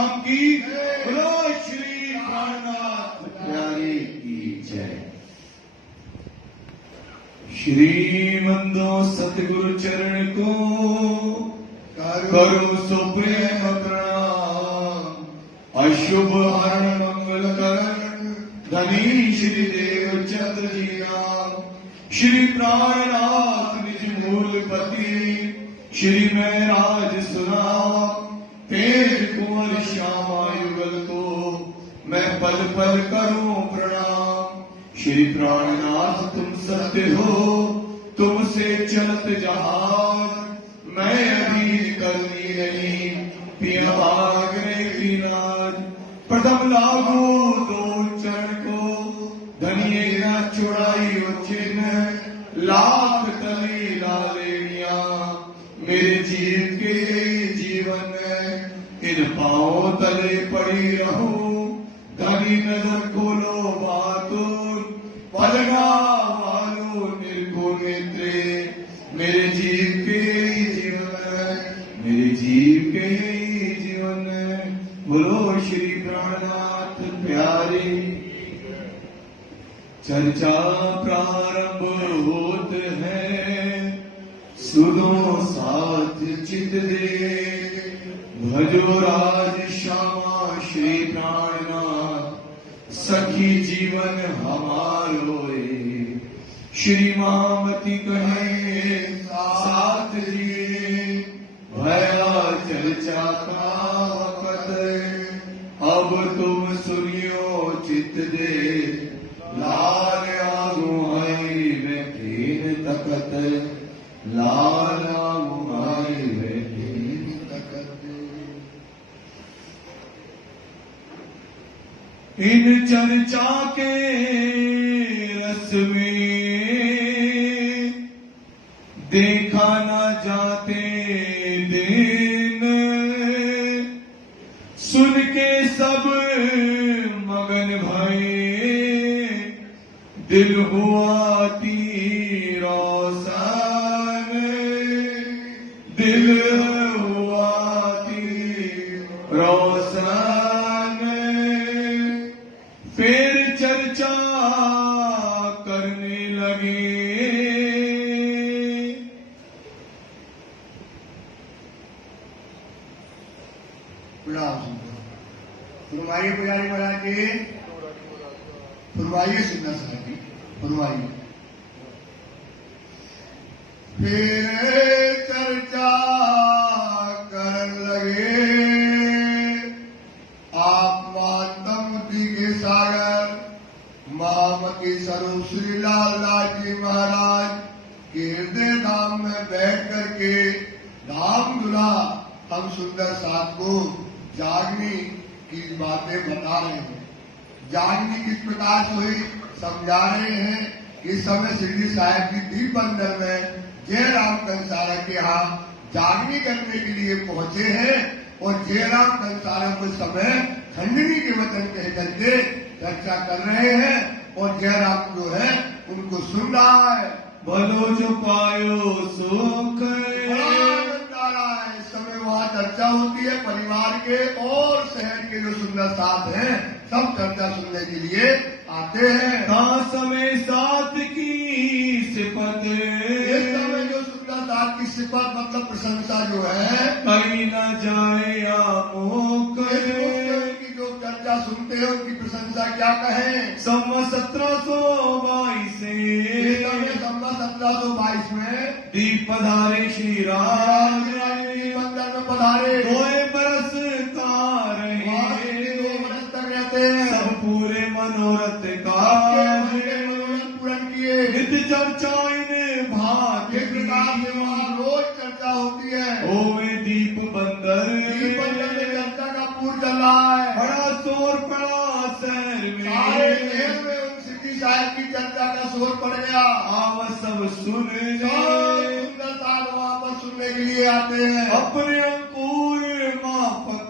धाम की, बोलो श्री प्राणनाथ प्यारे की जय। श्रीमंदो सतगुरु चरण को करो सो प्रेम प्रणाम। अशुभ हरण मंगल करण धनी श्री देव चंद्र जी नाम। श्री प्राणनाथ निज मूल पति श्री महराज सुनाम। तेज कुंवर श्यामा युगल को मैं पल पल करूं प्रणाम। श्री प्राणनाथ तुम सत्य हो, तुमसे चलत जहाज। मैं अभी करनी नहीं पिया आगरे की नाज। प्रथम लागू दो चरण को धनिये न चुड़ाई चिन्ह। लाख तली लालेनिया मेरे जीव के जीवन। इन पांव तले पड़ी रहूं धनी नजर खोलो बातुल। पलगा वालो निर्गुण नेत्रे मेरे जीव के जीवन। मेरे जीव के जीवन। बोलो श्री प्राणनाथ प्यारे। चर्चा प्रारंभ होत है सुनो साथ चित दे। भजो राज श्यामा श्री प्राणनाथ सखी जीवन हमारोए। श्री मामती कहे साथ जिए भया चर्चा का वक़्त। अब तुम सुनियो चित दे लाल आगुआई में तीन तकत। लाल आगुआई में तीन तकत। इन चर्चा के रस में देखा न जाते दिन। सुन के सब मगन भये दिल हुआ तीरोसान। दिल हुआ तीरोसान। फिर चर्चा करने लगे। फरमाइए पुजारी महाराज जी, फरमाइए सुनना साथी, फरमाइए। फिर चर्चा करन लगे आप मातमती के सागर। महामती स्वरूप श्री लाल लाल जी महाराज के हृदय धाम में बैठ करके धाम धुला हम सुंदर साथ को जागनी की बातें बता रहे हैं। जागनी किस प्रकार से हुई समझा रहे हैं। इस समय शिरडी साहिब की दीप बंदर में जयराम कंसारा के यहाँ जागनी करने के लिए पहुंचे हैं और जयराम कंसारा को समय खंडनी के वचन कह करके चर्चा कर रहे हैं और जयराम जो है उनको सुन रहा है। भलो जो पायो सुख इस समय वहाँ चर्चा होती है। परिवार के और शहर के जो सुंदर साथ हैं सब चर्चा सुनने के लिए आते हैं। समय साथ की सिफत। इस समय जो सुंदर साथ की सिफत मतलब प्रशंसा जो है कहीं न जाए आमोक। की जो चर्चा सुनते हैं उनकी प्रशंसा क्या कहें। संवत 1722 संवत 1722 में दीप पधारे श्री राम। मंदिर में पधारे 2 बरस का रहे। 2 बरस तक रहते हैं। सब पूरे मनोरथ का पूर्ण किए। नित्य चर्चा इन भाग्य इस प्रकार से वहाँ रोज चर्चा होती है। ओवे दीप बंदर। दीप बंदर में चर्चा का पूर चल रहा है। बड़ा शोर पड़ा शहर में। सारे शहर में उन सिद्धि साहिब की चर्चा का शोर पड़ गया। आव सब सुनने सुंदर साथ वहाँ पर सुनने के लिए आते हैं। अपने अंकुर माफक।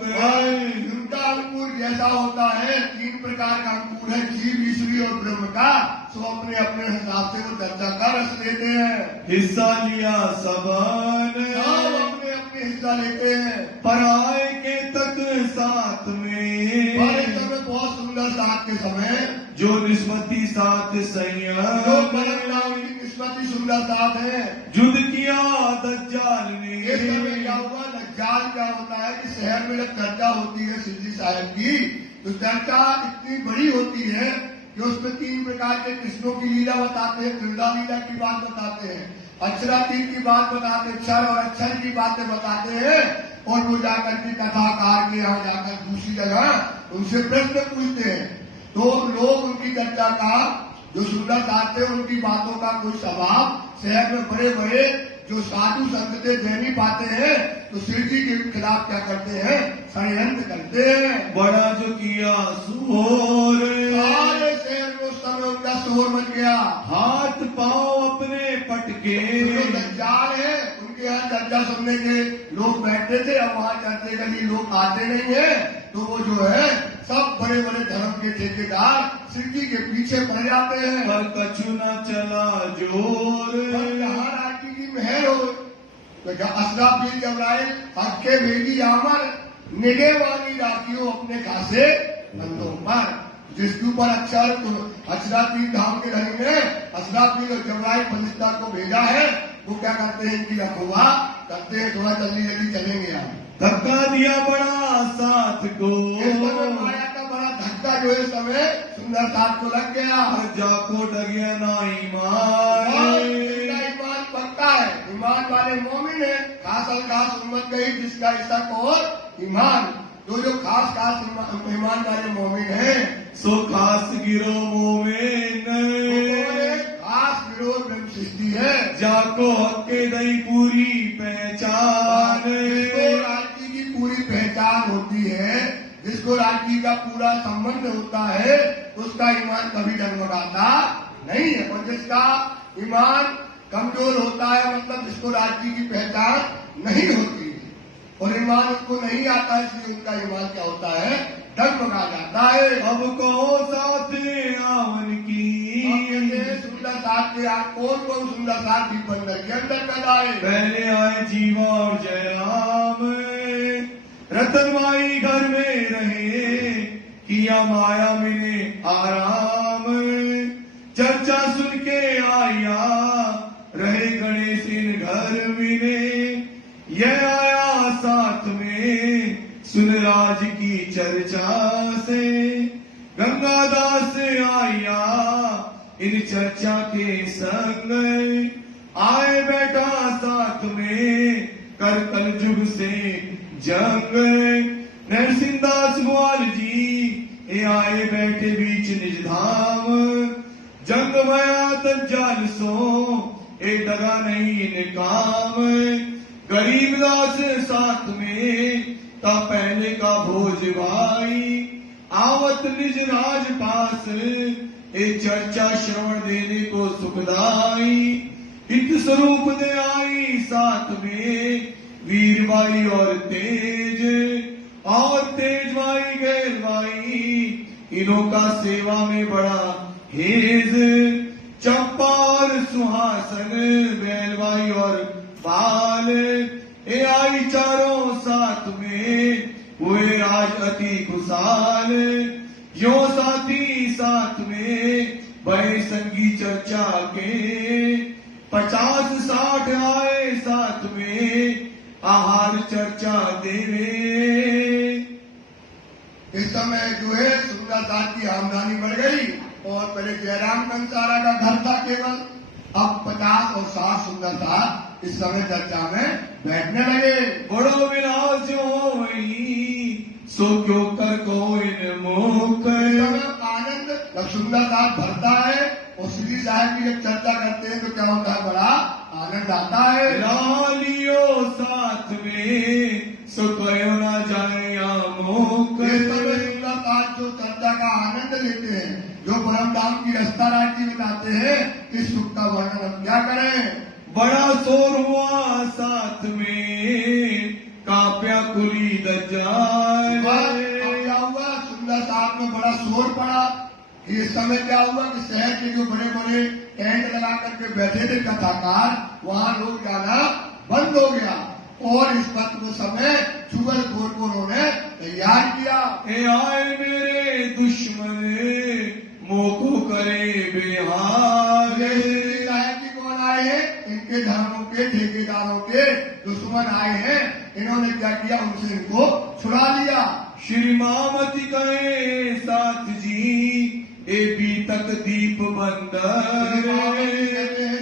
उनका अंकुर जैसा होता है 3 प्रकार का अंकुर है जीव ईश्वरी और ब्रह्म का। सो अपने अपने हिसाब से वो चर्चा का रस लेते हैं। हिस्सा लिया सबने। सब अपने अपने हिस्सा लेते हैं। पराए के तक साथ में, और इस समय बहुत सुंदर साथ के समय जो निस्बती साथ संयम, जो परम की निस्बती सुंदर साथ है। युद्ध किया दज्जाल ने। इस समय क्या हुआ, दज्जाल क्या होता है कि शहर में जब चर्चा होती है सिद्धि साहब की, तो चर्चा इतनी बड़ी होती है कि उसमें 3 प्रकार के कृष्णों की लीला बताते हैं, वृंदा लीला की बात बताते हैं, अक्षरातीत की बात बताते हैं, क्षर और अक्षर की बातें बताते हैं, और वो जाकर के कथाकार के यहाँ जाकर दूसरी जगह उनसे प्रश्न पूछते हैं। तो लोग उनकी चर्चा का जो सुंदर साथ थे उनकी बातों का कोई स्वभाव शहर में बड़े बड़े जो साधु संत थे दे नहीं पाते हैं, तो शिव जी के खिलाफ क्या करते हैं, षड्यंत्र करते हैं। बड़ा जो किया शोर, सारे शहर में उस समय उनका शोर मच गया। हाथ पांव अपने पटके। जो दज्जाल है उनके यहाँ चर्चा सुनने के लोग बैठते थे, अब वहाँ चर्चे के लिए लोग आते नहीं है, तो वो जो है सब बड़े बड़े धर्म के ठेकेदार शिव जी के पीछे पड़ जाते हैं। पर कछु न चला जोर, जहाँ राजी की मेहर हो, तो असराफील जबराइल हक्के भेजी आमर, निगे वाली राखियों अपने खासे बंदों पर। जिसके ऊपर अक्षराफील धाम के धनी ने असराफील और जबराइल फरिश्ता को भेजा है, वो क्या करते हैं, इनकी रखवा करते हैं, थोड़ा जल्दी जल्दी चलेंगे आप। धक्का दिया बड़ा साथ को, इस समय माया का बड़ा धक्का जो है समय सुंदर साथ को लग गया। जाको डगिया ना ईमान, ईमान पक्का है, ईमान वाले मोमिन है। खास उम्मत गई जिसका शक और ईमान, जो खास ईमान वाले मोमिन है, सो खास गिरो मोमिन, खास गिरो ब्रह्म सृष्टि है। जाको हक्के दई पूरी पहचान, जिसको राज्य की पूरी पहचान होती है, जिसको राज्य का पूरा संबंध होता है, उसका ईमान कभी डगमगाता नहीं है। और जिसका ईमान कमजोर होता है, मतलब जिसको राज्य की पहचान नहीं होती है और ईमान उसको नहीं आता है, इसलिए उनका ईमान क्या होता है, डगमगा जाता है। अब कहो साथ आवन की, सुंदर साथ के आप कौन सुंदर साथ दीपंदर के अंदर कर आए। पहले आए जीवा और जयराम, रतनबाई घर में रहे, किया माया मिले आराम, चर्चा सुन के आया, रहे गणेश इन घर मिले, यह आया साथ में सुन राज की चर्चा से, गंगादास आया इन चर्चा के संग, आए बैठा साथ में कर कल युग से जंग, नरसिंहदास ग्वाल जी ये आए बैठे बीच निज धाम, जंग भया दज्जाल सो ए डगा नहीं इन काम, गरीबदास साथ में ता पहले का भोज भाई, आवत निज राज पास ए चर्चा श्रवण देने को सुखदाई, हित स्वरूप दे आई साथ में वीरबाई और तेजबाई गैरबाई, इनों का सेवा में बड़ा हेज, चंपा और सुहासन बैलबाई और बाल, ए आई चारों साथ में हुए राज अति खुशहाल, यो साथी साथ में बड़े संगी चर्चा के, 50-60 आए साथ में आहार चर्चा देवे। इस समय जो है सुंदर साथ की आमदनी बढ़ गई, और पहले जयराम कंसारा का घर था केवल, अब 50 और 60 सुंदर साथ इस समय चर्चा में बैठने लगे। बड़ो विलास हो वही सो क्यों कर को इन मुख, आनंद जब सुंदर साथ भरता है और श्री साहब की जब चर्चा करते हैं तो क्या होता है, बड़ा आनंद आता है। लालियो साथ में सो कहो ना जाए या मुख, सुंदर साथ जो चर्चा का आनंद लेते हैं, जो परम धाम की रास्ता राज्य बताते हैं, इस सुख का वर्णन हम क्या करें। बड़ा शोर हुआ साथ में काप्या कुली दज्जाल, क्या हुआ, सुंदर साथ में बड़ा शोर पड़ा। इस समय क्या हुआ कि शहर के जो बड़े बड़े टेंट लगा करके बैठे थे कथाकार, वहां लोग जाना बंद हो गया। और इस पत्र को समय चुगलखोर को उन्होंने तैयार किया। ए आए मेरे दुश्मन मोको करे बेहाल। जी कौन आए हैं? इनके धर्मों के ठेकेदारों के दुश्मन आए हैं। इन्होंने क्या किया? उनसे इनको छुड़ा लिया। श्री मामती कहे साथ जी ए बीतक दीप बंदर।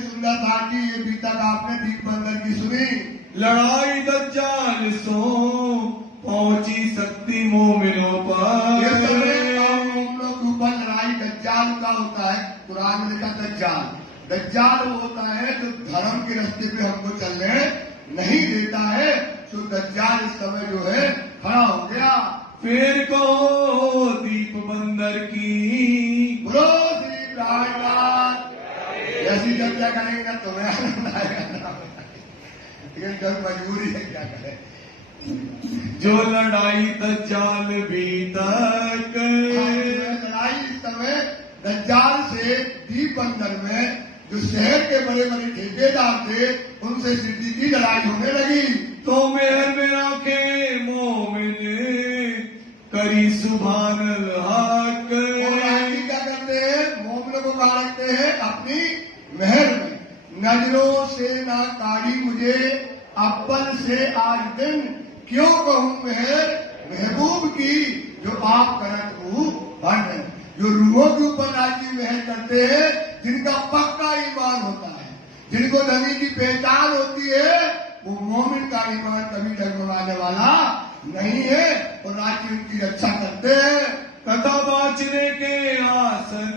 सुंदर साथ जी ये बीतक आपने दीप बंदर की सुनी। लड़ाई दज्जाल सो पहुंची शक्ति मोमिनों पर। मोमिनों के ऊपर लड़ाई दज्जाल का होता है। कुरान में लिखा दज्जाल। दज्जाल वो होता है जो धर्म के रास्ते पे हमको चलने नहीं देता है। तो दज्जाल इस समय जो है खड़ा हो गया। फिर कहो दीप बंदर की बोलो श्री प्राणनाथ। ऐसी चर्चा करेंगे ना तुम्हें आनंद आएगा, लेकिन जब मजबूरी है क्या करें। जो लड़ाई दज्जाल बीतक। लड़ाई इस समय दज्जाल से दीप बंदर में जो शहर के बड़े बड़े ठेकेदार थे उनसे सिद्धि की लड़ाई होने लगी। तो मेहर में रखे मोमिन करी सुभान हक। क्या करते हैं? मोमिनों को कहा रखते हैं अपनी मेहर में। नजरों से ना काढ़ी मुझे अव्वल से आज दिन, क्यों कहूँ मेहर महबूब की जो आप करत हूँ बन। जो रूहों के ऊपर राजी मेहर करते हैं, जिनका पक्का ईमान होता है, जिनको नबी की पहचान होती है, वो मोमिन का ईमान कभी डगमगाने वाला नहीं है और राज्य उनकी रक्षा करते हैं। कथा बाचने के आसन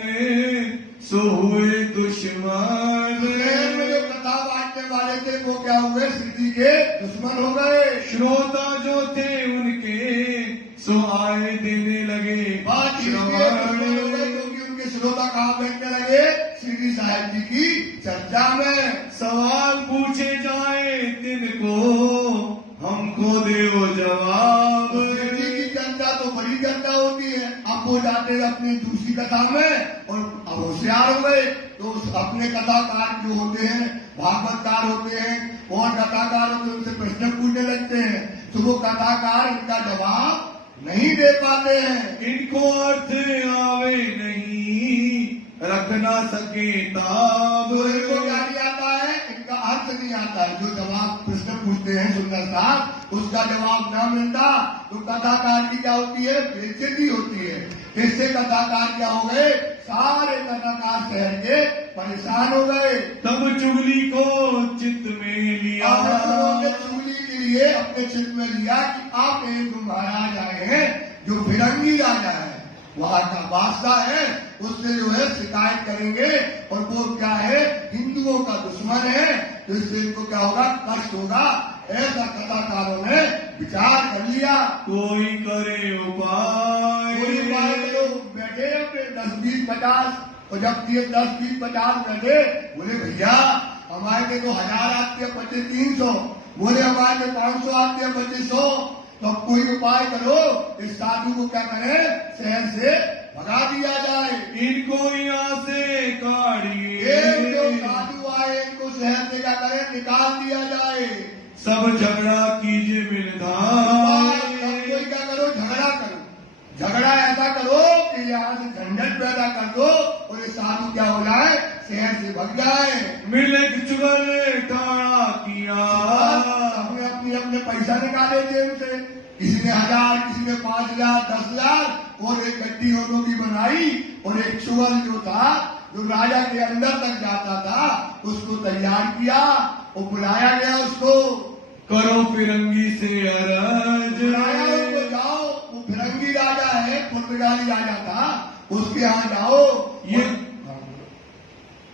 सो हुए दुश्मन। में जो कथा बांटने वाले थे वो क्या हुए? सिद्धि के दुश्मन हो गए। श्रोता जो थे उनके सो आए देने लगे बात क्योंकि उनके श्रोता कहाँ बैठने लगे? श्री साहिब जी की चर्चा में। सवाल पूछे जाए तिनको हमको दो जवाब। श्री की चर्चा तो बड़ी चर्चा होती है। अब वो जाते अपनी दूसरी कथा में और अब होशियार हो गए तो अपने कथाकार जो होते हैं, भागवतकार होते हैं और कथाकार होते हैं, उनसे प्रश्न पूछने लगते हैं। तो वो कथाकार इनका जवाब नहीं दे पाते हैं। इनको अर्थ आवे नहीं रख ना सके ताब। तो इनको क्या नहीं आता है? इनका अर्थ नहीं आता है। जो जवाब प्रश्न पूछते हैं सुंदर साहब, उसका जवाब ना मिलता तो कथाकार की क्या होती है? बेइज्जती होती है। इससे कथाकार क्या हो गए? सारे कथाकार शहर के परेशान हो गए। तब चुगली को चित्त में लिया। चुगली के लिए अपने चित्त में लिया कि आप एक महाराज आए हैं जो फिरंगी राजा है, वहां का बादशाह है, उससे जो है शिकायत करेंगे और वो क्या है? हिंदुओं का दुश्मन है। तो इससे इनको क्या होगा? कष्ट होगा। ऐसा कथाकारों ने विचार कर लिया। कोई करे उपाय। कोई उपाय करो। बैठे अपने 10, 20, 50 और जब 10, 20, 50 बैठे, बोले भैया हमारे के तो 1000 आते हैं, 2500। बोले हमारे में 500 आते हैं, 2500। तो अब कोई उपाय करो, इस साधु को क्या करें? शहर से भगा दिया जाए। इनको यहाँ से काढ़िए। जो साधु आए इनको शहर से क्या करें? निकाल दिया जाए। सब झगड़ा कीजिए मिलधार। कोई क्या करो? झगड़ा करो। झगड़ा ऐसा करो कि यहाँ से झंझट पैदा कर दो और ये साधु क्या हो जाए? शहर से भग जाए। मिले चुगल टाड़ा किया। अपने अपने पैसा निकाले जेब से। किसी ने 1000, किसी ने 5000, 10,000 और एक गड्डी औरों की बनाई और एक चुगल जो था, जो राजा के अंदर तक जाता था, उसको तैयार किया और बुलाया गया उसको। करो फिरंगी से अरज। बुलाया उसको, जाओ। वो फिरंगी राजा है, पुर्तगाली राजा था, उसके यहाँ जाओ।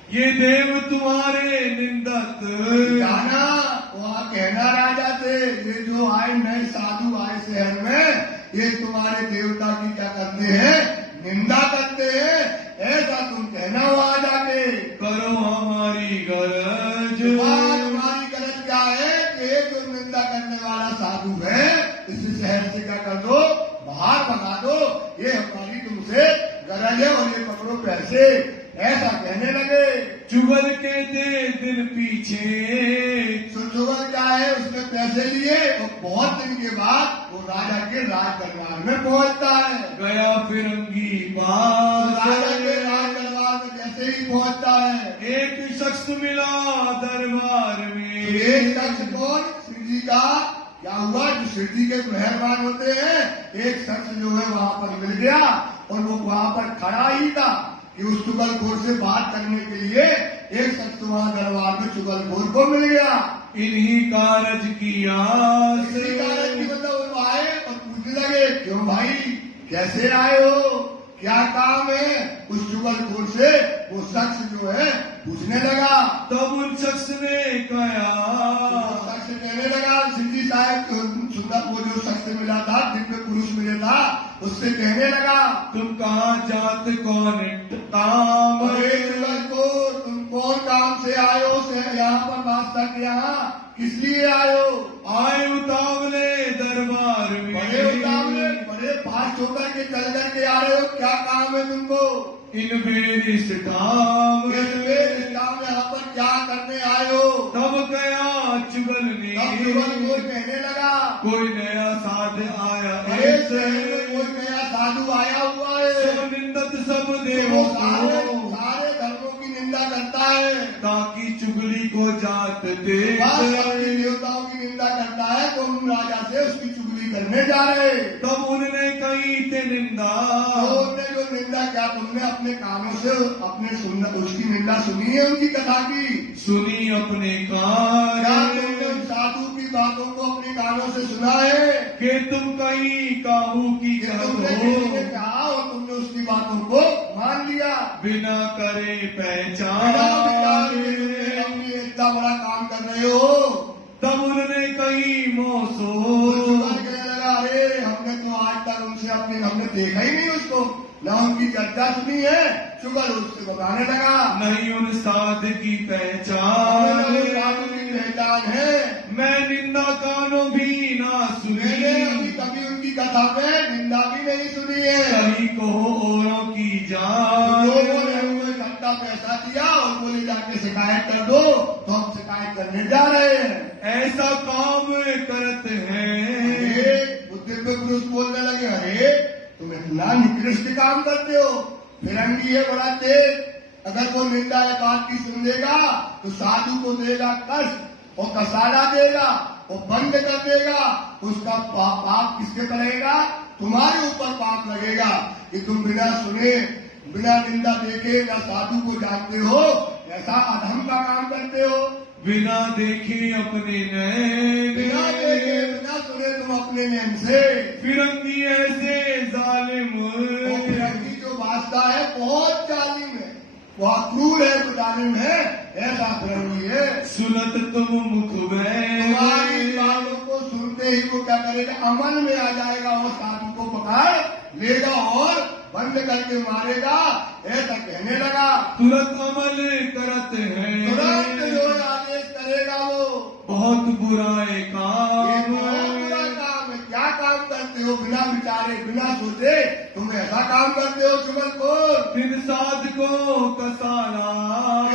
ये देव तुम्हारे निंदक। जाना वहाँ कहना राजा से, ये जो आए नए साधु आए शहर में, ये तुम्हारे देवता की क्या करते हैं? निंदा करते हैं। ऐसा तुम कहना वहाँ जाके। करो हमारी गरज। तुम्हारी गरज क्या है? कि एक जो निंदा करने वाला साधु है, इस शहर से क्या कर दो? बाहर भगा दो। ये हमारी तुमसे गरज है और ये पकड़ो पैसे। ऐसा कहने लगे। चुगल के दे दिन पीछे। चुगल क्या है? उसने पैसे लिए में पहुंचता है। गया फिरंगी और पास, राजा के राज दरबार में जैसे ही पहुंचता है, एक शख्स मिला दरबार में। एक शख्स कौन? श्री जी का क्या हुआ? जो श्री जी के मेहरबान होते हैं, एक शख्स जो है वहां पर मिल गया और वो वहां पर खड़ा ही था कि उस चुगलखोर से बात करने के लिए एक शख्स वहां दरबार में चुगलखोर को मिल गया। इन्हीं कारज किया इसी कारण की मतलब वो आए और पूछने लगे, क्यों भाई, कैसे आए हो, क्या काम है? उस चुगलखोर से वो शख्स जो है पूछने लगा। तब उन शख्स ने कहा, शख्स कहने लगा, सिंह जी साहब, सुंदर वो जो शख्स मिला था, दिव्य पुरुष मिला था, उससे कहने लगा, तुम कहाँ जात कौन काम? अरे चुगलखोर, तुम कौन काम से आए हो? यहाँ पर बादशाह के यहाँ किस लिए आए हो? आए उतावले दरबार में, बड़े उतावले, बड़े फास्ट होकर के चल करके आ रहे हो, क्या काम है तुमको? इन बेरिस ठाम इस्लाम यहाँ पर क्या करने आए हो? तब गया चुगल ने, तब चुगलखोर कहने लगा, कोई नया साध आया अरे शहर में कोई नया साधु आया हुआ है, सो निंदत सब वो देवों सारे को, सारे धर्मों की निंदा करता है, ताकि चुगली को जात दे। वह सभी देवताओं की निंदा करता है, तो उन राजा से उसकी चुगली करने जा रहे। तब उनने कही थे निंदा, तो उन्होंने जो निंदा, क्या तुमने अपने कानों से अपने सुनना उसकी निंदा सुनी है, उनकी कथा की? सुनी अपने क्या कान, तुमने उन साधु की बातों को अपने कानों से सुना है कि तुम कहीं काहू की कि कहत तुमने किसी ने हो, कहा और तुमने उसकी बातों को मान लिया? बिना करे बिना पहचान। विचार के तुमने अपनी इतना बड़ा काम कर रहे हो। तब उन्होंने कही तो मोसो, चुगल कहने लगा, अरे हमने तो आज तक उनसे हमने देखा ही नहीं उसको, न उनकी चर्चा सुनी है। चुगल उससे बताने लगा, नहीं उन साध की हमें न पहचान, उस साधु की पहचान है। मैं निंदा कानों भी ना मैंने अभी सुनी, कभी उनकी कथा में निंदा भी नहीं सुनी है। कहीं कहो औरों की जान। लोगों ने हमें इकट्ठा पैसा दिया और बोले जाके शिकायत कर दो, तो हम शिकायत करने जा रहे हैं। ऐसा काम करते हैं, अरे वो दिव्य पुरुष बोलने लगे, अरे तुम इतना निकृष्ट काम करते हो, फिरंगी है बड़ा तेज, अगर वो निंदा है बात की सुन लेगा तो साधु को देगा कष्ट और कसारा देगा और बंद कर देगा, उसका पाप किसके पड़ेगा? तुम्हारे ऊपर पाप लगेगा कि तुम बिना सुने, बिना निंदा देखे, ना साधु को जानते हो, ऐसा अधम का काम करते हो। बिना देखे अपने नैन, बिना देखे, बिना सुने तुम अपने नैन से। फिरंगी ऐसे जालिम, वो फिरंगी जो बादशाह है बहुत जालिम है, वह क्रूर है, जालिम है, ऐसा फिरंगी है। सुनत तुम मुख तुम्हारी में, बातों को सुनते ही वो क्या करेगा? अमन में आ जाएगा, वो साधु को पकड़ लेगा और बंद करके मारेगा, ऐसा कहने लगा। तुरंत अमल करत तुरंत हैं, जो आदेश करेगा वो। बहुत बुरा ये काम, बहुत बुरा काम है। क्या काम करते हो? बिना विचारे, बिना सोचे तुम ऐसा काम करते हो चुगलखोर। फिर साध को कसारा,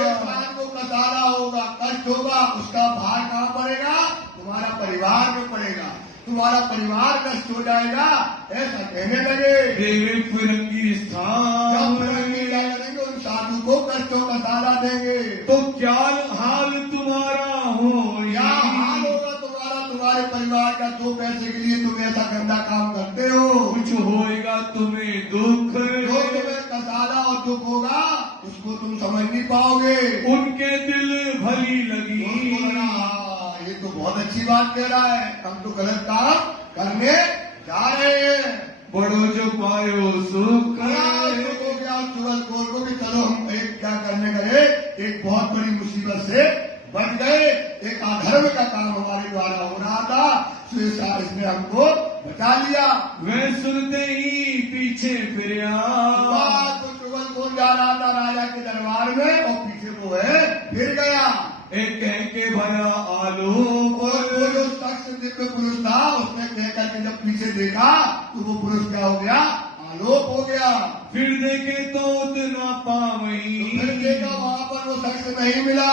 एक बात को कसारा होगा, कष्ट होगा, उसका भार कहाँ पड़ेगा? तुम्हारा परिवार में पड़ेगा, तुम्हारा परिवार नष्ट हो जाएगा, ऐसा कहने लगे। देवे फिरंगी जब स्थान, फिरंगी क्या करेंगे? उन साधु को कष्टों का सहारा देंगे। तो क्या हाल तुम्हारा हो, क्या हाल होगा तुम्हारा, तुम्हारे परिवार का? 2 पैसे के लिए तुम ऐसा गंदा काम करते हो। कुछ होएगा तुम्हें दुख, जो तुम्हें कसारा और दुख होगा उसको तुम समझ नहीं पाओगे। उनके दिल भली लगी, उनको लगा, हाँ, ये तो बहुत अच्छी बात कह रहा है, हम तो गलत काम करने जा रहे हैं। बड़ो जो पायो सुख, हो गया चुगलखोर को कि चलो हम एक क्या करने गए, एक बहुत बड़ी मुसीबत से बच गए, एक अधर्म का काम हमारे द्वारा हो रहा था, तो इसने हमको बचा लिया। वह सुनते ही पीछे फिर तो चुगलखोर जा रहा था राजा के दरबार में और पीछे वो है फिर गया। एक कह के भरा आलोक, और वो जो शख्स दिव्य पुरुष था उसने कह करके जब पीछे देखा तो वो पुरुष क्या हो गया? आलोक हो गया। फिर देखे तो उतना तो फिर पावई, देखा वहां पर वो शख्स नहीं मिला।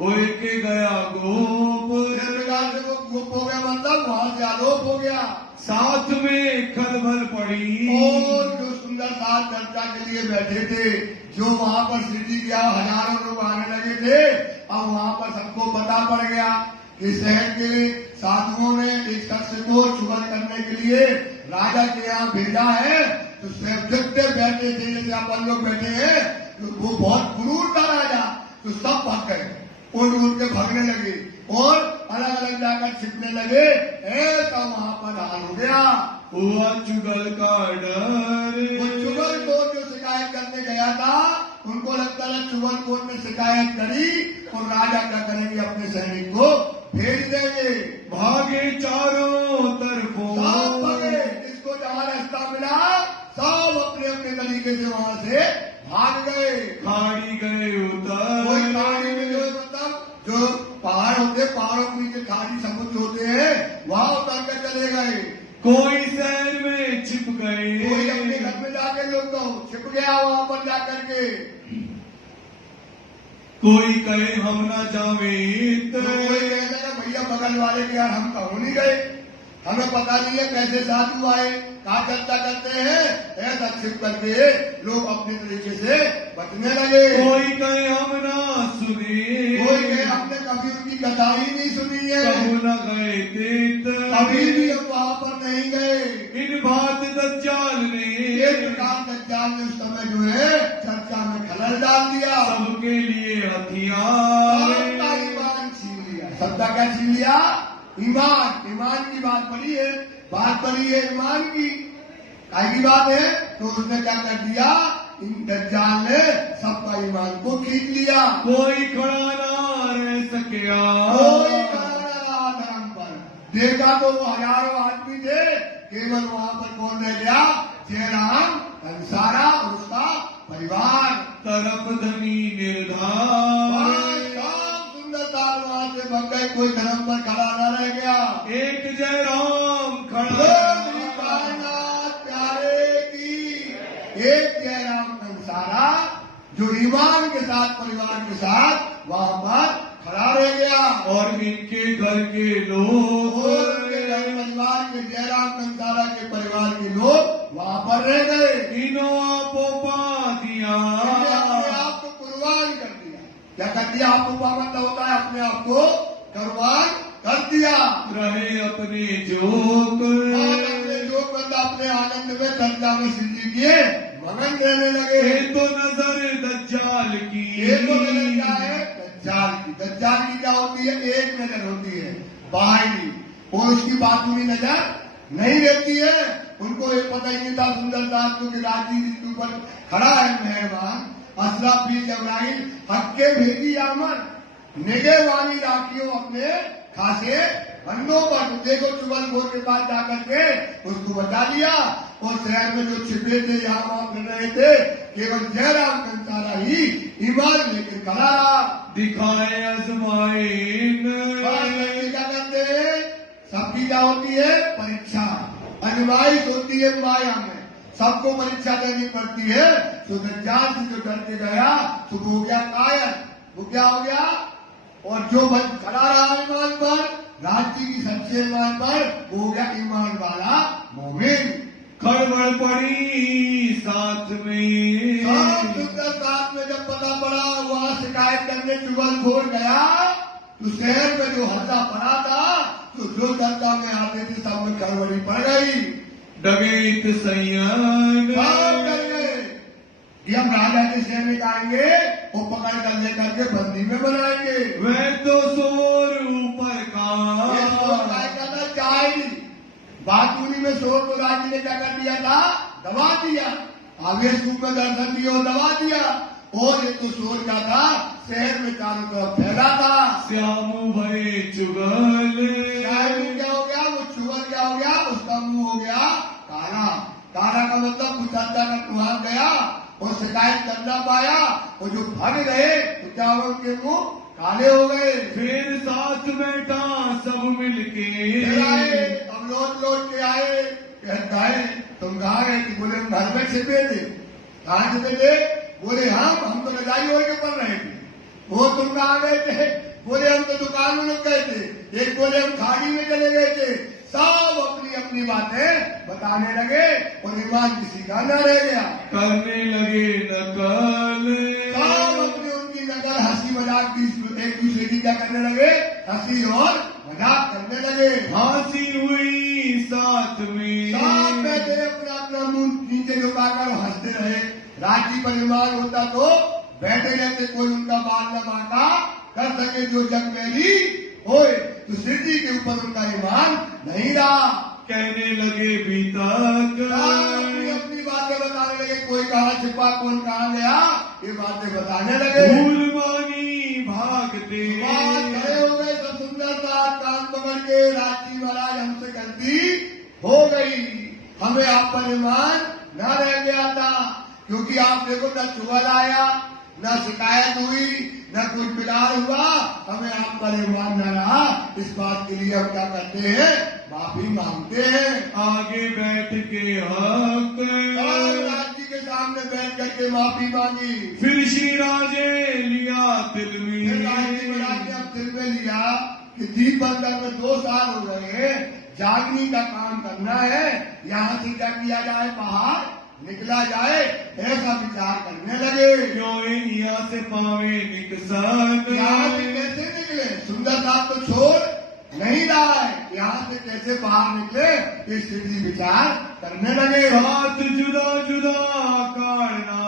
होए के गया गोप, इस प्रकार से वो गोप हो गया, मतलब वहां से आलोप हो गया। साथ में खलबल पड़ी। और जो सुंदर साथ चर्चा के लिए बैठे थे, जो वहां पर श्री जी के हजारों लोग आने लगे थे, अब वहां पर सबको पता पड़ गया कि शहर के साधुओं ने एक शख्स को चुगल करने के लिए राजा के यहाँ भेजा है। तो जितने बैठे थे, जैसे अपन लोग बैठे हैं, तो वो बहुत क्रूर था राजा, तो सब भाग गए, उड़ के भागने लगे और अलग अलग जाकर छिपने लगे। ऐसा वहां पर हाल हो गया। हुआ चुगल का डर, वो चुगल को जो शिकायत करने गया था, उनको लगता है चुगल को ने शिकायत करी और राजा क्या करेंगे, अपने सैनिक को भेज देंगे। भागे चारों तरफों, सब भागे, जिसको जहां रास्ता मिला सब अपने अपने तरीके से वहां से भाग गए। खाड़ी गए उतर, कोई खाड़ी में जो मतलब जो पहाड़ होते, पहाड़ों के नीचे खाड़ी समुद्र होते हैं, वहां उतर कर चले गए। कोई शहर में छिप गए, कोई अपने घर में जाके लोग तो छिप गया वहां पर जाकर के। कोई कहे हम ना जावे, तो कोई कहता है भैया बगल वाले के यार हम कहूं नहीं गए, हमें पता नहीं है कैसे साधु आए, कहा चर्चा करते हैं, ऐसा छिप करके लोग अपने तरीके से बचने लगे। कोई कहे हम ना सुने, कोई कहे हमने कभी उनकी कथा ही नहीं सुनी है, कहूँ न गए तीत, कभी भी हम वहां पर नहीं गए। इन बात दज्जाल ने, एक प्रकार दज्जाल ने उस समय जो है चर्चा में खलल डाल दिया। सबके लिए हथियार, सबका ईमान छीन लिया। सबका क्या छीन लिया? ईमान। ईमान की बात पड़ी है, बात पड़ी है ईमान की, काय की बात है। तो उसने क्या कर दिया, इन दज्जाल ने सबका ईमान को खींच लिया। कोई खड़ा ना रह सकिया, कोई खड़ा न रहा धर्म पर। देखा तो वो हजारों आदमी थे, केवल वहां पर कौन रह गया, जयराम कंसारा और उसका परिवार। तरफ धनी निर्धार, वहां से बन गए, कोई धर्म पर खड़ा न रह गया। एक जयराम खड़ा, श्री कायनात प्यारे की एक जयराम कंसारा, जो ईमान के साथ परिवार के साथ वहां पर खड़ा रह गया। और इनके घर के लोग, और उनके घर परिवार के जयराम कंसारा के परिवार के लोग वहां पर रह गए। इनो आपो पा दिया, अपने आप को कुर्बान कर दिया। क्या कर दिया? आपको पाबंद होता है, अपने आप को कुर्बान कर दिया। रहे अपने जोक, अपने जो बंदा अपने आनंद में चर्चा में सिद्धि किए मगन रहने लगे। ये तो नजर दज्जाल की, ये तो नजर क्या है? दज्जाल की। दज्जाल की क्या होती है? एक नजर होती है बाहरी, और उसकी बातूनी नजर नहीं रहती है। उनको ये पता ही नहीं था सुंदर साहब क्योंकि राजनीति के ऊपर खड़ा है मेहरबान अशरफ बिन जबराइल, हक्के भेजी आमद निगे वाली राखियों अपने खासे बंदों पर। देखो चुगल खोर के पास जाकर के उसको बचा लिया, और शहर में जो छिपे थे यहाँ वहां फिर रहे थे, केवल जयराम कंसारा ही ईमान लेकर खड़ा रहा। दिखाए अजमाइन, क्या करते हैं? सबकी क्या होती है? परीक्षा, अजमाइश होती है माया में, सबको परीक्षा देनी पड़ती है। तो दज्जाल से जो डर के गया तो वो हो गया कायल, वो क्या हो गया? और जो खड़ा रहा ईमान पर, राज्य की सच्चे ईमान पर, वो हो गया ईमान वाला मोमिन। खड़बड़ पड़ी साथ में, सब सुंदर साथ में जब पता पड़ा, वहां शिकायत करने चुगल खोर गया, तो शहर में जो हल्ला पड़ा था, तो जो चर्चा में आते थे सब में खड़बड़ी पड़ गई। डगैत सैयन, कर गए कि हम राजा के शहर में आएंगे, वो पकड़ कर लेकर के बंदी में बनाएंगे। वह तो शोर ऊपर का, चाहे बात उन्हीं में शोर को राजी ने क्या कर दिया था? दबा दिया। आवेश रूप में दर्शन दिया और दबा दिया। और ये तो शोर क्या था? शहर में चारों तरफ फैला था। श्यामू भरे चुगल, क्या हो गया? वो चुगल क्या हो गया? उसका मुंह हो गया काला। काला का मतलब कुछ अचानक वहां गया और शिकायत कर ना पाया, और जो भाग गए तो क्या हुआ? उनके मुंह काले हो गए। फिर साथ बैठा सब मिलके, अब लौट के आए, कहता है तुम कहाँ गए? बोले हम घर में छिपे थे। कहाँ छिपे थे? बोले हम तो रजाई ओढ़ के पड़ रहे थे। वो तुम कहाँ गए थे? बोले हम तो दुकान में लग गए थे। एक बोले हम खाड़ी में चले गए थे। सब अपनी अपनी बातें बताने लगे और ईमान किसी का न रह गया। करने लगे नकल, सब अपनी उनकी नकल हंसी मजाक की एक दूसरे की क्या करने लगे? हंसी और मजाक करने लगे। हंसी हुई साथ में, सब बैठे अपना अपना मुंह नीचे झुकाकर हंसते रहे। राजी पर ईमान होता तो बैठे रहते, कोई उनका बाल न बांटा कर सके जो जग मेरी होए, तो सिद्धि के ऊपर उनका ईमान नहीं रहा। कहने लगे बीता अपनी अपनी बातें बताने लगे, कोई कहाँ छिपा कौन कहाँ गया, ये बातें बताने लगे। भूल मांगी भागते, खड़े हो गए सब सुंदर सा कान पकड़ के, राजी महाराज हमसे गलती हो गई, हमें आप पर ईमान न रह गया था, क्योंकि आप देखो न चुगल आया, न शिकायत हुई, न कोई बिगाड़ हुआ, हमें आप पर ईमान न रहा। इस बात के लिए हम क्या करते हैं? माफी मांगते हैं। आगे बैठ के हक, राज्य के सामने बैठ करके माफी मांगी। फिर श्री राजे लिया दिल में, राज्य महाराज ने अब दिल में लिया कि दीप बंधन में 2 साल हो गए हैं, जागनी का काम करना है, यहाँ से क्या किया जाए, बाहर निकला जाए, ऐसा विचार करने लगे। क्यों यहाँ से पावे निकसान, यहाँ से कैसे निकले? सुंदर साहब तो छोड़ नहीं रहा है, यहाँ से कैसे बाहर निकले, ये स्थिति विचार करने लगे। साथ जुदा जुदा काटना,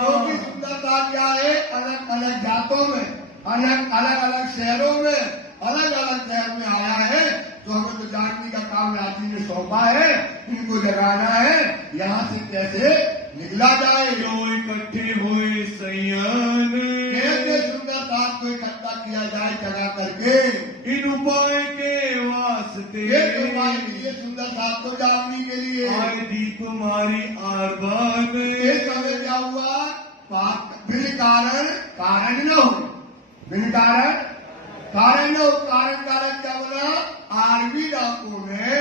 क्योंकि सुंदर साहब क्या है, अलग अलग जातों में, अलग अलग शहरों में, अलग अलग शहर में आया है, तो हमें तो जागने का काम राजी ने सौंपा है, इनको जगाना है, यहाँ से कैसे निकला जाए। क्यों इकट्ठे हुए सैयन, कैसे सुंदर साहब को इकट्ठा किया जाए जगा करके, इन उपाय के वास्ते, ये उपाय लिए सुंदर साहब को जागने के लिए। आए दीप मारी आरबान, इस समय क्या हुआ, बिन कारण कारण न हो, बिन कारण कारण न हो, कारण क्या बना, आर्मी डाकू ने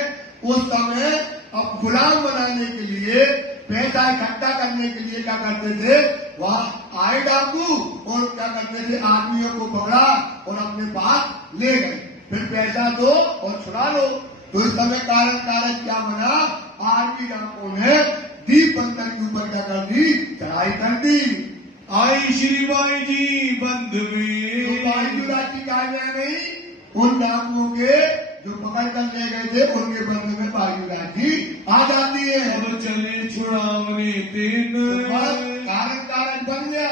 उस समय अब गुलाम बनाने के लिए, पैसा इकट्ठा करने के लिए क्या करते थे, वहां आए डाकू और क्या करते थे, आदमियों को पकड़ा और अपने पास ले गए, फिर पैसा दो और छुड़ा लो। तो इस समय कारण क्या बना, आर्मी डाकू ने दीप बंधन के ऊपर क्या कर दी, चढ़ाई कर दी। आई श्री बाई जी बंद में, तो बाई राजी कहा गया नहीं, उन डाकुओं के जो पकड़ कर ले गए थे, उनके बंद में बाई राजी आ जाती है। अब चले छुड़ावने दिन, तो कारण बन गया।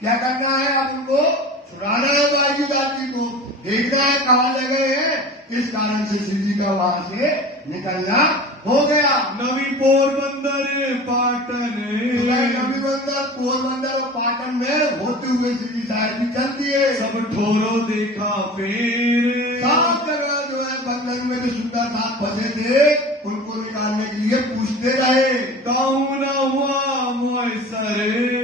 क्या करना है, अब उनको छुड़ाना है, बाई राजी को देखना है कहाँ ले गए हैं। इस कारण से श्री जी का वहां से निकलना हो गया। नवी पोरबंदर पाटन, नवी बंदर पोरबंदर और पाटन में होते हुए श्री साहब भी चलती है। सब ठोरो देखा फिर, सब जगह जो है बंधन में जो सुंदर साथ फंसे थे, उनको निकालने के लिए पूछते रहे। काहू न हुआ मुयसर,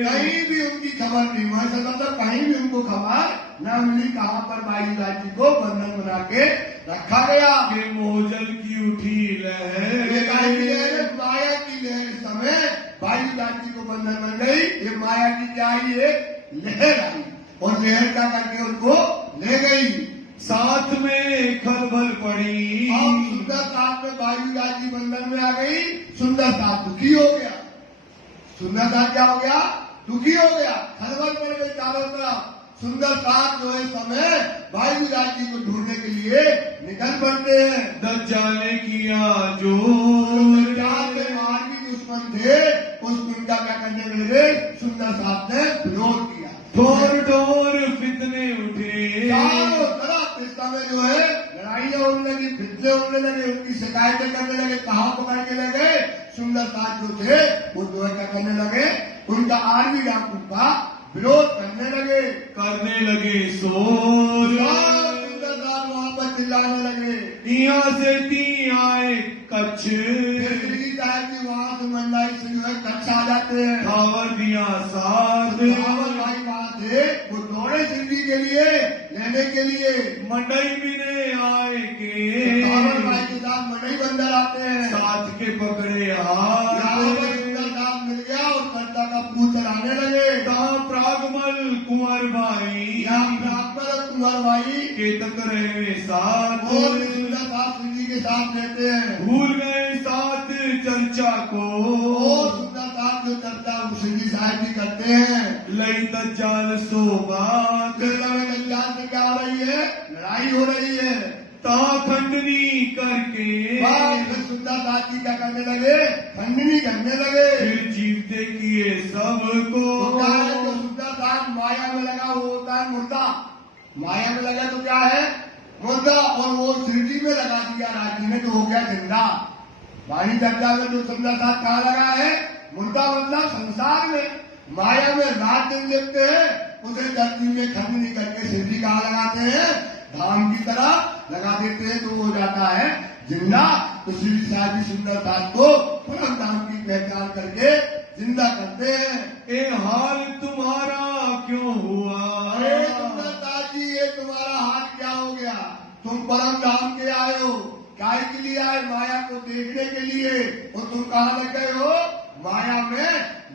कहीं भी उनकी खबर नहीं, मुयसर मतलब कहीं भी उनको खबर न मिली, कहाँ पर बाई राजी को बंधन बना के रखा गया। के मोजल की उठी लहर, माया की लहर, इस समय बाई राजी को बंधन बन गई। ये माया की क्या आई, एक लहर आई और लहर का करके उनको ले गई। साथ में खलबल पड़ी, अब सुंदर साथ में बाई राजी बंधन में आ गई। सुंदर साथ दुखी हो गया। सुंदर साथ क्या हो गया, दुखी हो गया, खलबल पड़ गई चारों तरफ। सुंदर साथ जो है समय भाई विराट जी को ढूंढने के लिए निकल पड़ते हैं। दज्जाले किया जो आर्मी दुश्मन थे, उस उनका क्या करने लगे, सुंदर साथ ने विरोध किया। ठोर ठोर फितने उठे, चारों तरफ इस समय जो है लड़ाइयां होने लगी, फितने होने लगे, उनकी शिकायतें करने लगे, कहाँ पकड़ के लगे। सुंदर साथ जो थे वो जो है क्या करने लगे, उनका आर्मी डाकू का विरोध करने लगे शोर। सुंदर साथ वहां पर चिल्लाने लगे। यहाँ से ती आए कच्छ, साहब की वहां से मंडाई से जो है कच्छ आ जाते हैं। खावर दिया साथ, भाई वहां थे, वो दौड़े सिंधी के लिए लेने के लिए। मंडई मिले आए के, भाई के साथ मंडई बंदर आते हैं, साथ के पकड़े हाथ। सुंदर साथ मिल गया और कर्ता का पूछ चलाने लगे। प्रागमल कुंवर भाई, केतक रहे साथ, और सुंदरदास श्री जी के साथ रहते हैं। भूल गए साथ चर्चा को, और सुंदरदास जो चर्चा श्री जी साहब जी करते हैं। लई दज्जाल सो बात, दज्जाल से क्या हो रही है? लड़ाई हो रही है। ता खंडनी करके, सुंदरदास जी क्या करने लगे? खंडनी करने लगे। फिर जीवते किए सबको। होता है जो सुंदरदास माया में लगा वो होता है मुर्दा। माया में लगा तो क्या है? मुर्दा। और वो शिवजी में लगा दिया राजी ने तो हो गया जिंदा। वाणी चर्चा में जो सुंदरदास कहाँ लगा है? मुर्दा। मतलब संसार में माया में रात दिन देखते हैं, उसे धरती में खंडनी करके शिवजी कहाँ लगाते हैं? धाम की तरह लगा देते हैं तो हो जाता है जिंदा। तो श्री साहब जी सुंदरदास को परम धाम की पहचान करके जिंदा करते हैं। ए हाल तुम्हारा क्यों हुआ? अरे सुंदरदास जी ये तुम्हारा हाल क्या हो गया? तुम परम धाम के आए हो, काय के लिए आए? माया को देखने के लिए। और तुम कहाँ लग गए हो? माया में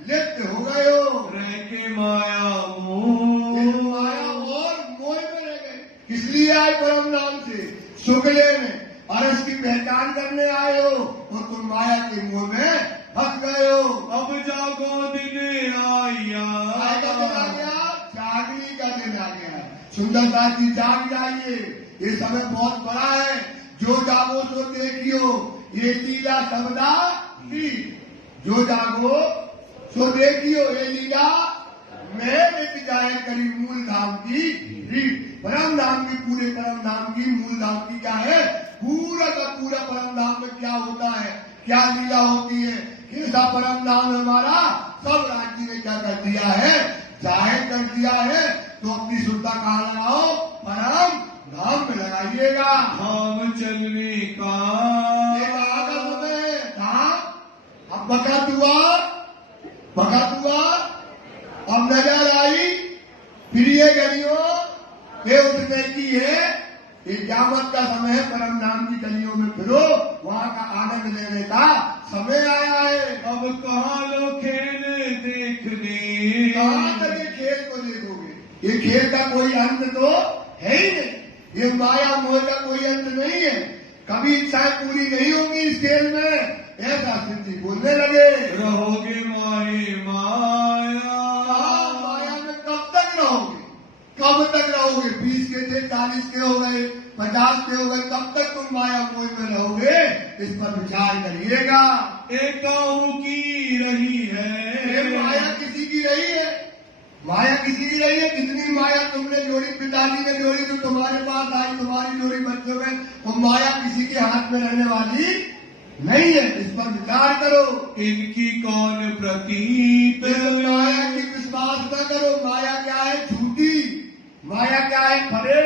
लिप्त हो गए हो। रह के माया मोह, माया और मोह में रह गए। किस लिए आए परम नाम से? शुक्ले में अरस की पहचान करने आए हो और तुम माया के मोह में फंस गए हो। अब जागो दिन आया, आ गया, जागने का दिन आ गया। सुंदरदास जी जाग जाइए, ये समय बहुत बड़ा है। जो जागो सो देखियो, ये लीला सबदा की। जो जागो सो देखियो, ये लीला मैं मिट जाए करी मूल धाम की रीत। परम धाम की, पूरे परम धाम की, मूल धाम की क्या है? पूरा का पूरा परम धाम में क्या होता है, क्या लीला होती है, कैसा परम धाम हमारा, सब राज्य ने क्या कर दिया है? जाहिर कर दिया है। तो अपनी सुविधा कहाँ लगाओ? परम धाम में लगाइएगा। धाम चलने का धाम अब बकत हुआ, अब नजर आई प्रिय गलियों ये उठने की है। ये क़यामत का समय है। परम नाम की गलियों में फिरो, वहाँ का आनंद लेने का समय आया है। अब कहाँ लो खेल देखने, कहाँ तक ये खेल को देखोगे? ये खेल का कोई अंत तो है ही नहीं। ये माया मोह का कोई अंत नहीं है। कभी इच्छाएं पूरी नहीं होंगी इस खेल में, ऐसा सिद्धि बोलने लगे। रहोगे माए माया, माया में कब तक रहोगे? कब तक रहोगे? 20 के थे, 40 के हो गए, 50 के हो गए, कब तक तुम माया मोह में रहोगे? इस पर विचार करिएगा। एकाऊ की रही है, माया किसी की रही है? माया किसी की रही है? कितनी माया तुमने जोड़ी, पिताजी ने जोड़ी, जो तुम्हारे पास आई, तुम्हारी जोड़ी बच्चों में, वो माया किसी के हाथ में रहने वाली नहीं है। इस पर विचार करो। इनकी कौन प्रतीत, माया की विश्वास न करो। माया क्या है? झूठी। माया क्या है? फरे।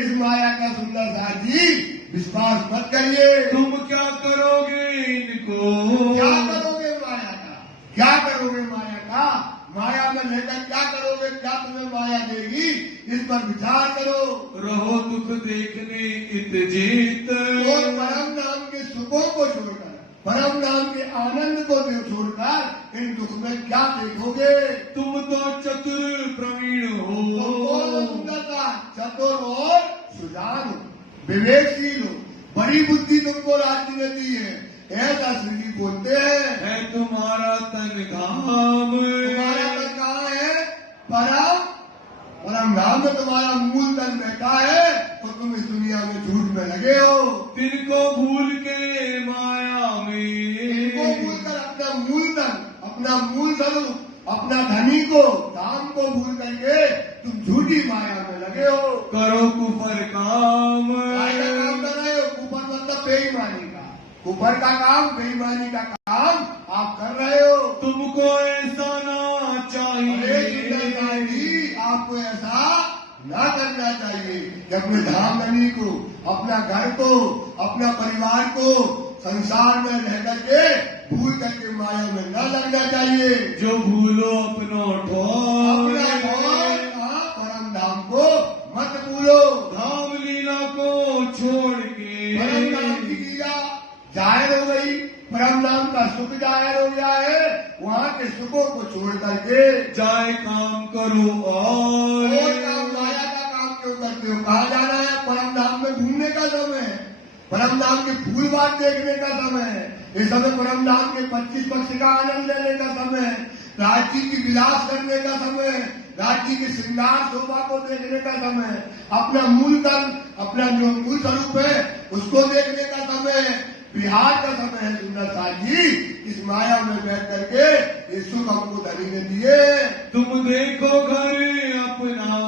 इस माया का सुंदरदास जी विश्वास मत करिए। तुम क्या करोगे इनको, क्या करोगे माया का? क्या करोगे माया का? माया में लेकर क्या करोगे? क्या तुम्हें माया देगी? इस पर विचार करो। रहो दुख देखने इत जीत, और परम नाम के सुखों को छोड़कर, परम नाम के आनंद को छोड़कर इन दुख में क्या देखोगे? तुम तो चतुर प्रवीण हो, चतुर और सुजान हो, विवेकशील हो, बड़ी बुद्धि तुमको राज्य ने दी है, ऐसा श्री जी बोलते हैं। है तुम्हारा तन धाम, तुम्हारा तन कहाँ है? परम धाम में तुम्हारा मूल तन बैठा है। तो तुम इस दुनिया में झूठ में लगे हो। तिनको भूल के माया में, इनको भूलकर अपना मूल तन, अपना मूल स्वरूप, अपना धनी को, धाम को भूल करके तुम झूठी माया में लगे हो। करो कुफर काम, माया का काम कर रहे हो। कुफर मतलब बेईमानी का, कुफर का काम, बेईमानी का काम आप कर रहे हो। तुमको ऐसा ना चाहिए, आपको ऐसा ना करना चाहिए कि अपने धाम धनी को, अपना घर को, अपना परिवार को संसार में रह करके भूल करके माया में न लगना चाहिए। जो भूलो अपनो ठोर, परम धाम को मत भूलो। धाम लीला को छोड़ के, परम धाम की लीला जाहिर हो गई, परम नाम का सुख जाहिर हो गया है। वहाँ के सुखों को छोड़ करके जाए काम करो और काम, माया का काम क्यों करते हो? कहाँ जाना है में घूमने का समय है, परम धाम के फूल बात देखने का समय है, इस समय परम धाम के 25 पक्ष का आनंद लेने का समय है, राज्य की विलास करने का समय है, राज्य के श्रृंगार शोभा को देखने का समय है, अपना मूल धर्म, अपना जो मूल स्वरूप है उसको देखने का समय है, बिहार का समय है। सुंदर साथ जी इस माया में बैठ करके ये सुख हमको धनी ने दिए। तुम देखो घर अपना,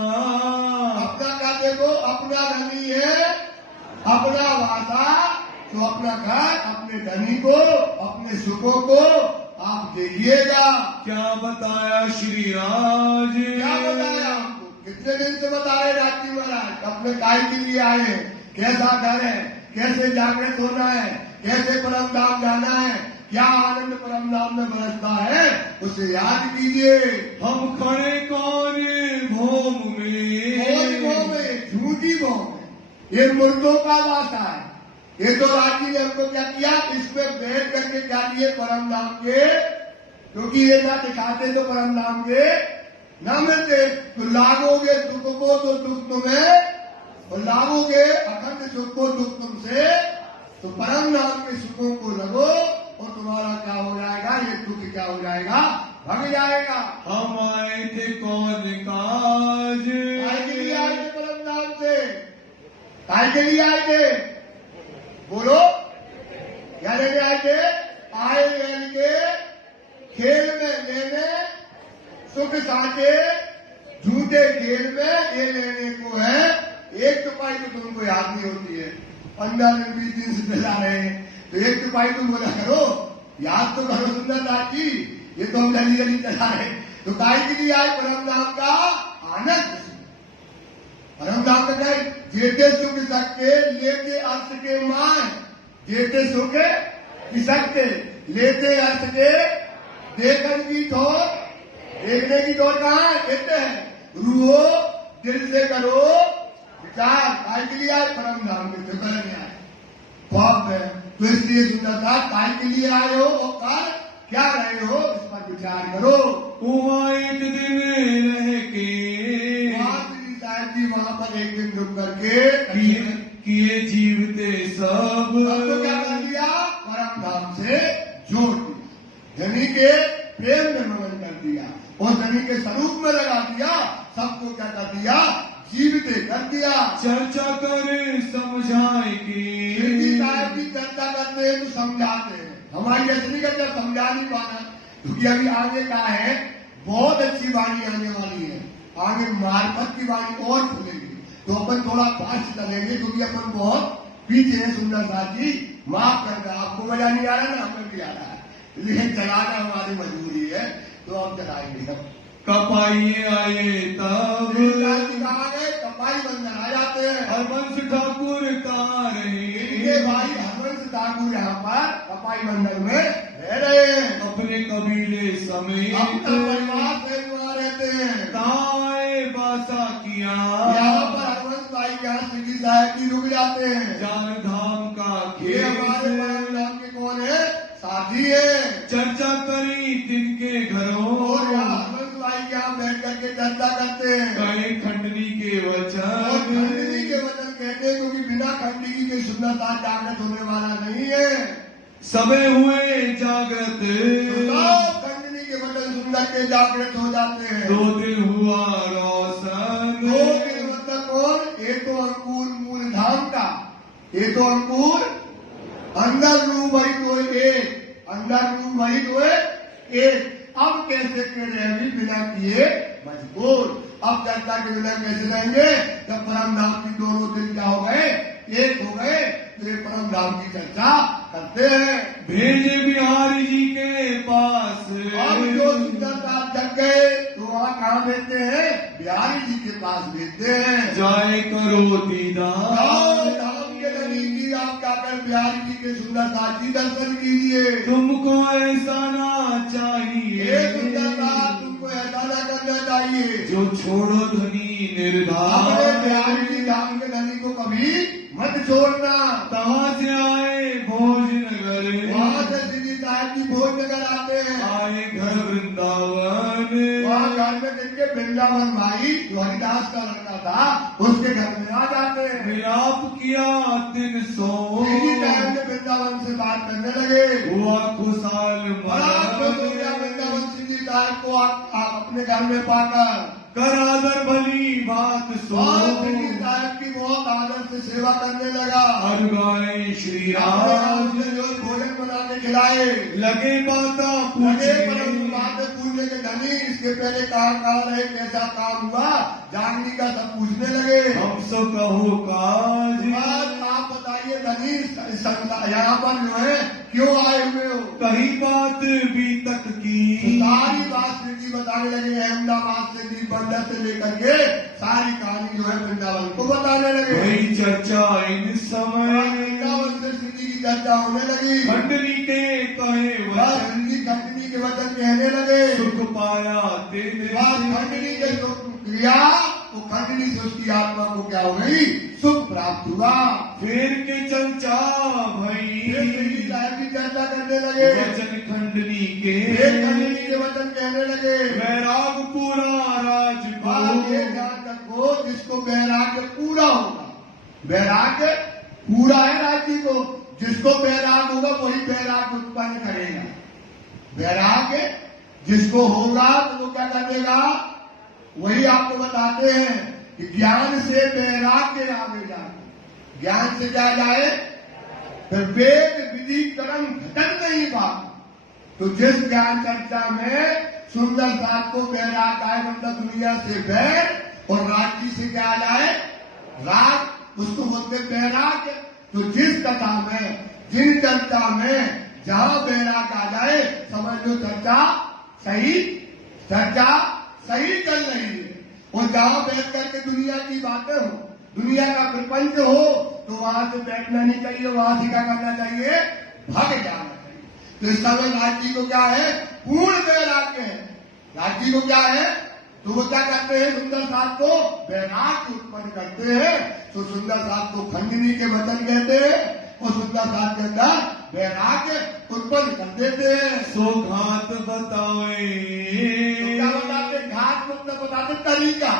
अपना क्या देखो, अपना धनी है, अपना वासा, तो अपना घर, अपने धनी को, अपने सुखों को आप देखिएगा। क्या बताया श्री राज, क्या बताया आपको, कितने दिन से बता रहे राजी महाराज, अपने काय के लिए आए, कैसा घर है, कैसे जागृत होना है, कैसे परम धाम जाना है, क्या आनंद परम धाम में बरसता है, उसे याद कीजिए। हम खड़े कौन भोम में, झूठी भोम में, ये मुर्दों का वासा है। ये तो राजी ने हमको क्या किया, इसमें बैठ करके क्या किए परम धाम के, क्योंकि ये ना दिखाते तो परम धाम के न मिलते, तो लागोगे दुख को तो दुख तुम्हें, और लागोगे अखंड सुख को दुख तुमसे, तो परम धाम के सुखों को लगो और तुम्हारा क्या हो जाएगा, ये दुख क्या हो जाएगा, भग जाएगा। हम आए थे कौन काज, काय के लिए आए थे परम धाम से, काय के लिए आए थे, बोलो क्या लेने आए थे, आए लेने के खेल में लेने, सुख साथे झूठे खेल में ये लेने को है। एक टुपाई तो तुमको याद नहीं होती है, 15-20 दिन से चला रहे हैं, तो एक टुपाई तुम बोला करो, याद तो करो सुंदर दास जी, ये तो हम जल्दी जल्दी चला रहे, तो काय के लिए आए परम धाम का आनंद, परम धाम का क्या, जेते सुख सकते लेते अर्थ के मान, जेते सुख की सकते लेते अर्थ के, देखने की ठोर, देखने की ठोर कहाँ कहते हैं, रूहो दिल से करो विचार, काय के लिए आए परम धाम के, जो करने आए ख्वाब है, तो इसलिए सुंदरता काय के लिए आए हो और कर क्या रहे हो, इस पर विचार करो। वहाँ एक दिन रह के, साहब जी वहां पर एक दिन रुक करके किए जीवते सब, सबको क्या कर दिया, परम धाम से जोड़ दिया, धनी के प्रेम में मगन कर दिया और धनी के स्वरूप में लगा दिया, सबको क्या कर दिया, जीवते कर दिया। चर्चा कर समझाएगी, साहब जी चर्चा करते हैं तो समझाते हैं, हमारी असली का जब समझा नहीं पाना, क्योंकि अभी आगे का है, बहुत अच्छी वाणी आने वाली है, आगे मार्फत की वाणी और खुलेगी, तो अपन थोड़ा फास्ट चलेंगे, क्योंकि अपन बहुत पीछे है। सुंदर साथ जी माफ कर दे, आपको मजा नहीं आ रहा ना, हमें भी आ रहा है, लेकिन चलाना हमारी मजबूरी है, तो हम चलाएंगे। हम कपाइए आए तब, कहाँ गए, कपाई बंधन आ जाते हैं, हरवंश ठाकुर कहाँ रहे, इनके भाई हरवंश ठाकुर यहाँ पर कपाई बंधन में रह रहे हैं, अपने कबीले समेत, अपना परिवार सहित वहाँ रहते हैं। ताए बासा किया, यहाँ पर हरवंश भाई के यहाँ श्री साहब जी रुक जाते हैं, जान धाम का ये हमारे परम धाम के कौन है, साथी है। चर्चा करी तिनके घरों, और यहाँ हरवंश भाई के यहाँ बैठ करके चर्चा करते हैं, कहे खंडनी के और वचन, खंडनी के वचन कहते हैं, क्योंकि बिना खंडनी के सुंदरता जागृत होने वाला नहीं है। सबे हुए जागृत, खंडनी के वचन सुंदर के जागृत हो जाते हैं। 2 दिन हुआ रोशन, 2 दिन मतलब कौन, एक तो अंकुर मूल धाम का, ये तो अंकुर अंदर रूप वही तो एक, अंदर रूप वही तो एक। अब कैसे करे अभी बिना किए मजबूर, अब चर्चा के बिना कैसे रहेंगे, जब परम धाम की दोनों दिन क्या हो गए, एक हो गए, तो ये परम धाम की चर्चा करते हैं। भेजे बिहारी जी के पास, अब जो सुंदरता जग गए तो वहाँ कहाँ भेजते हैं, बिहारी जी के पास भेजते हैं। जाए करो दीदार, धाम के धनी जी आप जाकर बिहारी जी के सुंदरता जी दर्शन कीजिए। तुमको ऐसा ना चाहिए, सुंदरता तुमको ऐसा न करना चाहिए, जो छोड़ो धनी अपने निर्धार, बिहारी जी धाम के धनी को कभी मत छोड़ना। कहाँ से आए भोजनगर, वहाँ से श्री साहब जी भोजनगर आते हैं, आए घर वृंदावन। वहाँ घर में जिनके वृंदावन भाई जो हरिदास का लड़का था उसके घर में आ जाते हैं। मिलाप किया 300। इसी टाइम में वृंदावन से बात करने लगे। हुआ खुशहाल बड़ा खुश हो गया मन। वृंदावन सिंह जी साहब को आप अपने घर में पाकर। कर आदर भली बात सो। और सिंह जी साहब की बहुत आदर से सेवा करने लगा। अनुगाए श्री अपने गाँव राम। में जो भोजन बना के खिलाए। लगे बाता लगे परंतु पूछे। बातें पूछने के धनी इसके पहले कहाँ रहे, कैसा काम हुआ जानने का सब पूछने लगे। हम सो कहो काज। बात आप बताइए धनी यहाँ पर जो है क्यों आए हुए हो। कही बात भी तक की। सारी बात श्री जी बताने लगे। अहमदाबाद से जी बंदर से लेकर के सारी कहानी जो है वृंदावन को बताने लगे। वही चर्चा इन समय। वृंदावन से श्री जी की चर्चा होने लगी। खंडनी के कहे वचन। श्री जी खंडनी के वचन कहने लगे। सुख पाया तेरे खंडनी के जो क्रिया तो खंडनी से उसकी आत्मा को क्या हो गई, सुख प्राप्त हुआ। फिर के चर्चा भई। फिर श्री जी साहब की चर्चा करने लगे। वचन खंडनी के। फिर खंडनी के वचन कहने लगे। वैराग पूरा राज बात ये को। ध्यान रखो जिसको वैराग्य पूरा होगा, वैराग्य पूरा है राज्य को, जिसको वैराग होगा वही वैराग्य उत्पन्न करेगा। वैराग्य जिसको होगा तो वो क्या करेगा, वही आपको बताते हैं कि ज्ञान से वैराग्य आगे जाए। ज्ञान से क्या जाए, फिर वेद विधि कर्म घटन नहीं बात। तो जिस ज्ञान चर्चा में सुंदर साथ को वैराग आए, मतलब दुनिया से वैर, और राज्य से क्या जाए राग, उसको बोलते वैराग। तो जिस कथा में जिन चर्चा में जहां वैराग आ जाए समझ लो चर्चा सही चल रही है। और जहां बैठ करके दुनिया की बातें हो, दुनिया का प्रपंच हो, तो वहां से बैठना नहीं चाहिए, वहां से क्या करना चाहिए, भाग जाना चाहिए। तो इस समय राज्य को क्या है, पूर्ण वैराग्य है। राज्य को क्या है, तो वो क्या करते हैं, सुंदर साथ को वैराग्य उत्पन्न करते हैं। तो सुंदर साथ को खंडनी के वचन कहते हैं और सुंदर साथ के अंदर वैराग्य उत्पन्न कर देते हैं। सो घात बतावे। तो क्या बताते, घाट मतलब बताते तरीका।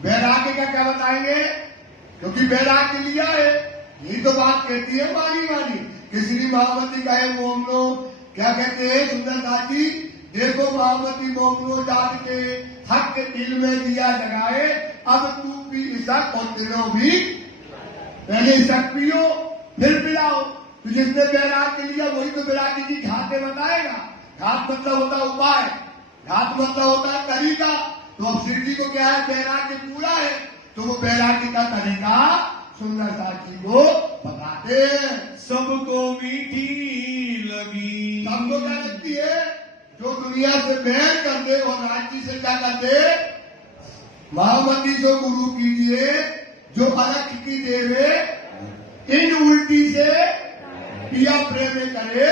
वैराग्य का क्या बताएंगे, क्योंकि वैराग्य लिया है, यही तो बात कहती है वाली कि श्री महामती कहे मोमनो, क्या कहते हैं सुंदर साथ जी, देखो महामती मोमनो जात के हक के दिल में दिया जगाए, अब तू भी इसक और तीनों भी, पहले इसक पियो फिर पिलाओ। तो जिसने वैराग्य लिया वही तो वैराग्य की घाटे बताएगा। घाट मतलब होता है उपाय, घाट मतलब होता है तरीका। तो अब श्री जी को क्या है, वैराग्य पूरा है, तो वो वैराग्य का तरीका सुंदर साथ जी को बताते हैं। सबको मीठी लगी। सबको क्या लगती है, जो दुनिया से बैर कर दे और राज्य से क्या कर दे, महामती से गुरु कीजिए, जो अलख की देवे इन उल्टी से पिया प्रेम करे,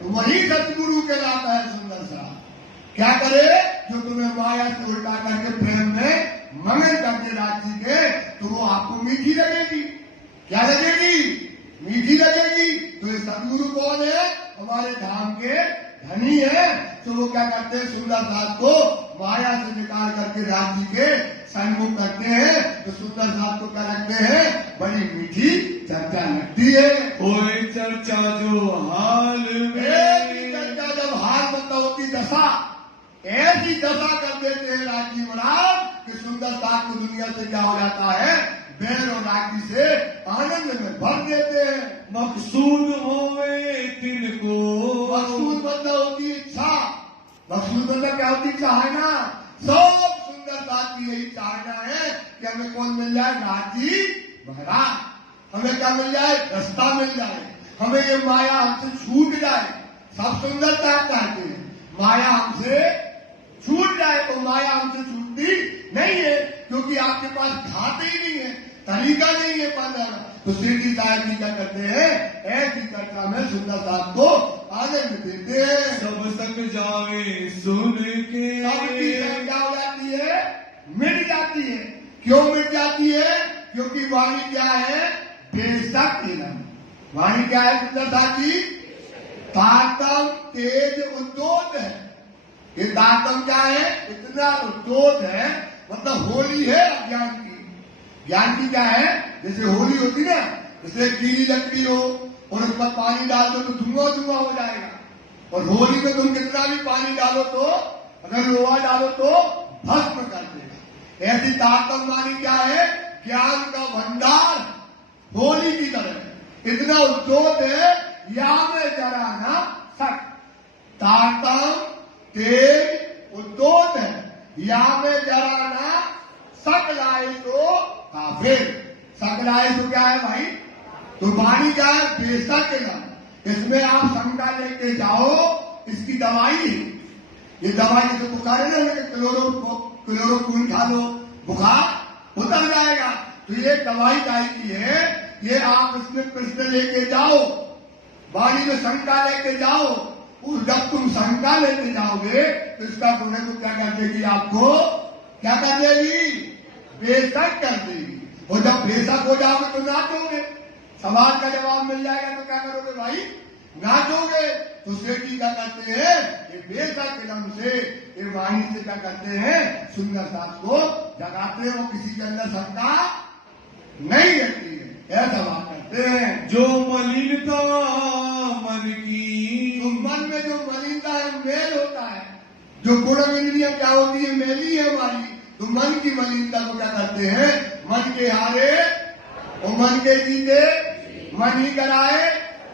तो वही सतगुरु कहलाता है। सुंदर सा क्या करे, जो तुम्हें माया से उल्टा करके प्रेम में मगन करके राज्य के, तो वो आपको मीठी लगेगी। क्या लगेगी, मीठी लगेगी। तो ये सतगुरु कौन है, हमारे धाम के धनी है। तो वो क्या करते हैं, सुंदर साथ को माया से निकाल करके राज्य के सन्मुख करते हैं। तो सुंदर साथ को क्या लगते हैं, बड़ी मीठी चर्चा लगती है। ओए चर्चा जो हाल में। चर्चा जब हाल मतलब होती दशा, ऐसी दशा कर देते हैं राज्य महाराज कि सुंदर साथ को दुनिया से क्या हो जाता है, बैर और राज्य से आनंद में भर देते हैं। मकसूद होवे तिनको। मकसूद मतलब होती है इच्छा। मकसूद मतलब क्या होती है, चाहना। सब सुंदर साथ की यही चाहना है कि हमें कौन मिल जाए, राज्य महाराज। हमें क्या मिल जाए, रास्ता मिल जाए, हमें ये माया हमसे छूट जाए। सब सुंदर चाहते हैं माया हमसे छूट जाए, तो माया हमसे छूटती नहीं है, क्योंकि आपके पास घाटे ही नहीं है, तरीका नहीं है पाना। तो श्री जी साहब जी क्या करते हैं, ऐसी चर्चा में सुंदर साहब को आनंद देते हैं। सब संग जावे सुन के। सबकी संग क्या हो जाती है, मिट जाती है। क्यों मिट जाती है, क्योंकि वाणी क्या है, बेशक इलम। वाणी क्या है सुंदर साथ जी, ताकम तेज उद्योत है। ये तारतम क्या है? इतना उद्योत है, मतलब होली है अज्ञान की। ज्ञान की क्या है? जैसे होली होती ना, जैसे गीली लकड़ी हो और उस पर पानी डाल दो तो धुआं धुआं हो जाएगा, और होली में तुम कितना भी पानी डालो तो, अगर लोहा डालो तो भस्म कर देगा। ऐसी तारतम वाणी क्या है? ज्ञान का भंडार होली की तरह इतना उद्योत है, या में जरा ना सक। तारतम तेज उद्योत है, या में जरा ना सक लाए तो काफिर। सक लाए तो क्या है भाई? तो वाणी क्या है? बेशक के नाम। इसमें आप शंका लेके जाओ, इसकी दवाई है। ये दवाई जैसे बुखार है ना, क्लोरोक्विन खा लो, बुखार उतर जाएगा। तो ये दवाई काय की है? ये आप इसमें प्रश्न लेके जाओ, वाणी में शंका लेके जाओ, और जब तुम शंका लेके जाओगे तो इसका गुण को क्या कर देगी? आपको क्या कर देगी? बेशक कर देगी। और जब बेशक हो जाओगे तो नाचोगे, सवाल का जवाब मिल जाएगा तो क्या करोगे भाई? नाचोगे। तो सेठी क्या करते हैं? ये बेशक के नाम से, ये वाणी से क्या करते हैं? सुंदर सास को जगाते हैं, वो किसी के अंदर शंका नहीं रहती है, ऐसा बात करते हैं। जो मलिनता मन की, तो मन में जो मलिनता है मेल होता है, जो गुण इंद्रियां क्या होती है? मेली है हमारी। तो मन की मलिनता को क्या करते हैं? मन के हारे और मन के जीते, मन ही कराए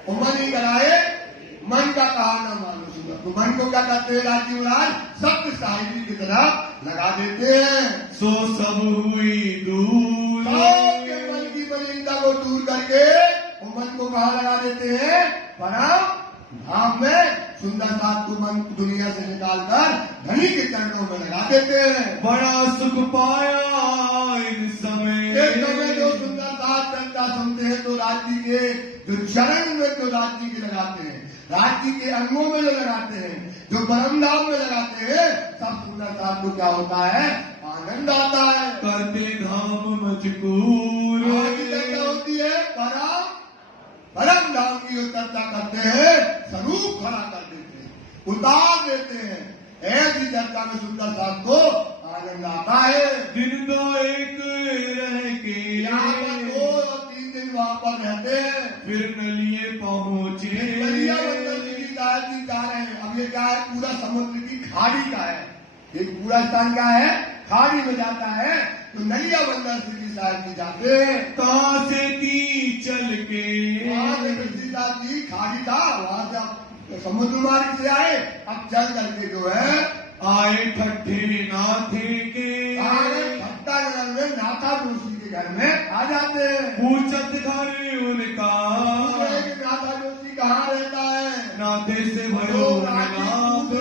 और मन ही कराए, मन का कहा ना मानो सुना। तो मन को क्या करते हैं राजीव राज? सत्य साहिबी की तरफ लगा देते हैं। सो सब हुई दूर, सबके मन की मलिनता को दूर करके वो मन को कहा लगा देते हैं? परम धाम में। सुंदर साथ को मन दुनिया से निकालकर धनी के चरणों में लगा देते हैं। बड़ा सुख पाया इन समय। एक समय जो सुंदर साथ चर्चा सुनते हैं तो राज्य के जो चरण में जो राज्य के लगाते हैं, राज्य के अंगों में जो लगाते हैं, जो परम धाम में लगाते हैं, सब सुंदर साथ को क्या होता है? आनंद आता है। करते धाम मजकूर, आगे चर्चा होती है परम धाम की जो चर्चा करते हैं, स्वरूप खड़ा कर देते हैं, उतार देते हैं। ऐसी चर्चा में सुंदर साथ को आनंद आता है। दिन दो एक रह के यहाँ पर 2 और 3 दिन वहां पर रहते हैं, फिर नलिए पहुंचे। नलिया बंदर जी की दायरी जा रहे हैं। अब ये क्या है? पूरा समुद्र की खाड़ी का है, एक पूरा स्थान क्या है? खाड़ी में जाता है। तो नलिया बंदर श्री साहब जी जाते हैं। कहाँ से की चल के, वहां से कृष्णदास जी खाड़ी था, वहां से आप समुद्र मार्ग से आए, अब चल करके जो है आए ठट्ठे नाथे के, भट्टा नगर में नाथा जोशी के घर में आ जाते हैं। पूछत घर उनका, नाथा जोशी कहाँ रहता है? नाथे से भयो मिलाप।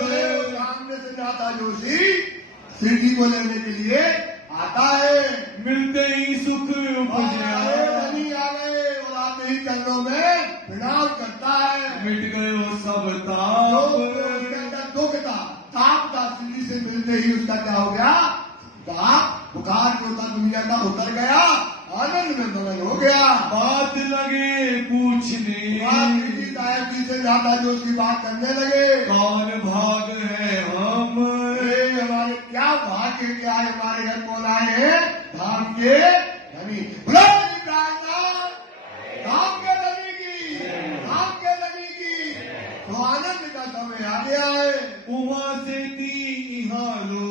सामने से नाथा जोशी सिद्धि को लेने के लिए आता है। मिलते ही सुख उपजा, धनी आ गए और आते ही चरणों में प्रणाम करता है। मिट गए वो सब ताप। दुख था, ताप था, सिद्धि से मिलते ही उसका क्या हो गया? ताप बुखार जो था दुनिया का उतर गया, आनंद में मगन हो गया। बात लगे पूछने, साहब जी से नाथा जोशी बात करने लगे। कौन भाग है हम, हमारे क्या भाग्य, क्या है हमारे घर कौन आए हैं? धाम के धनी। धाम के धनी की, धाम के धनी की। तो आनंद का समय आ गया है। वहां से दी हालो,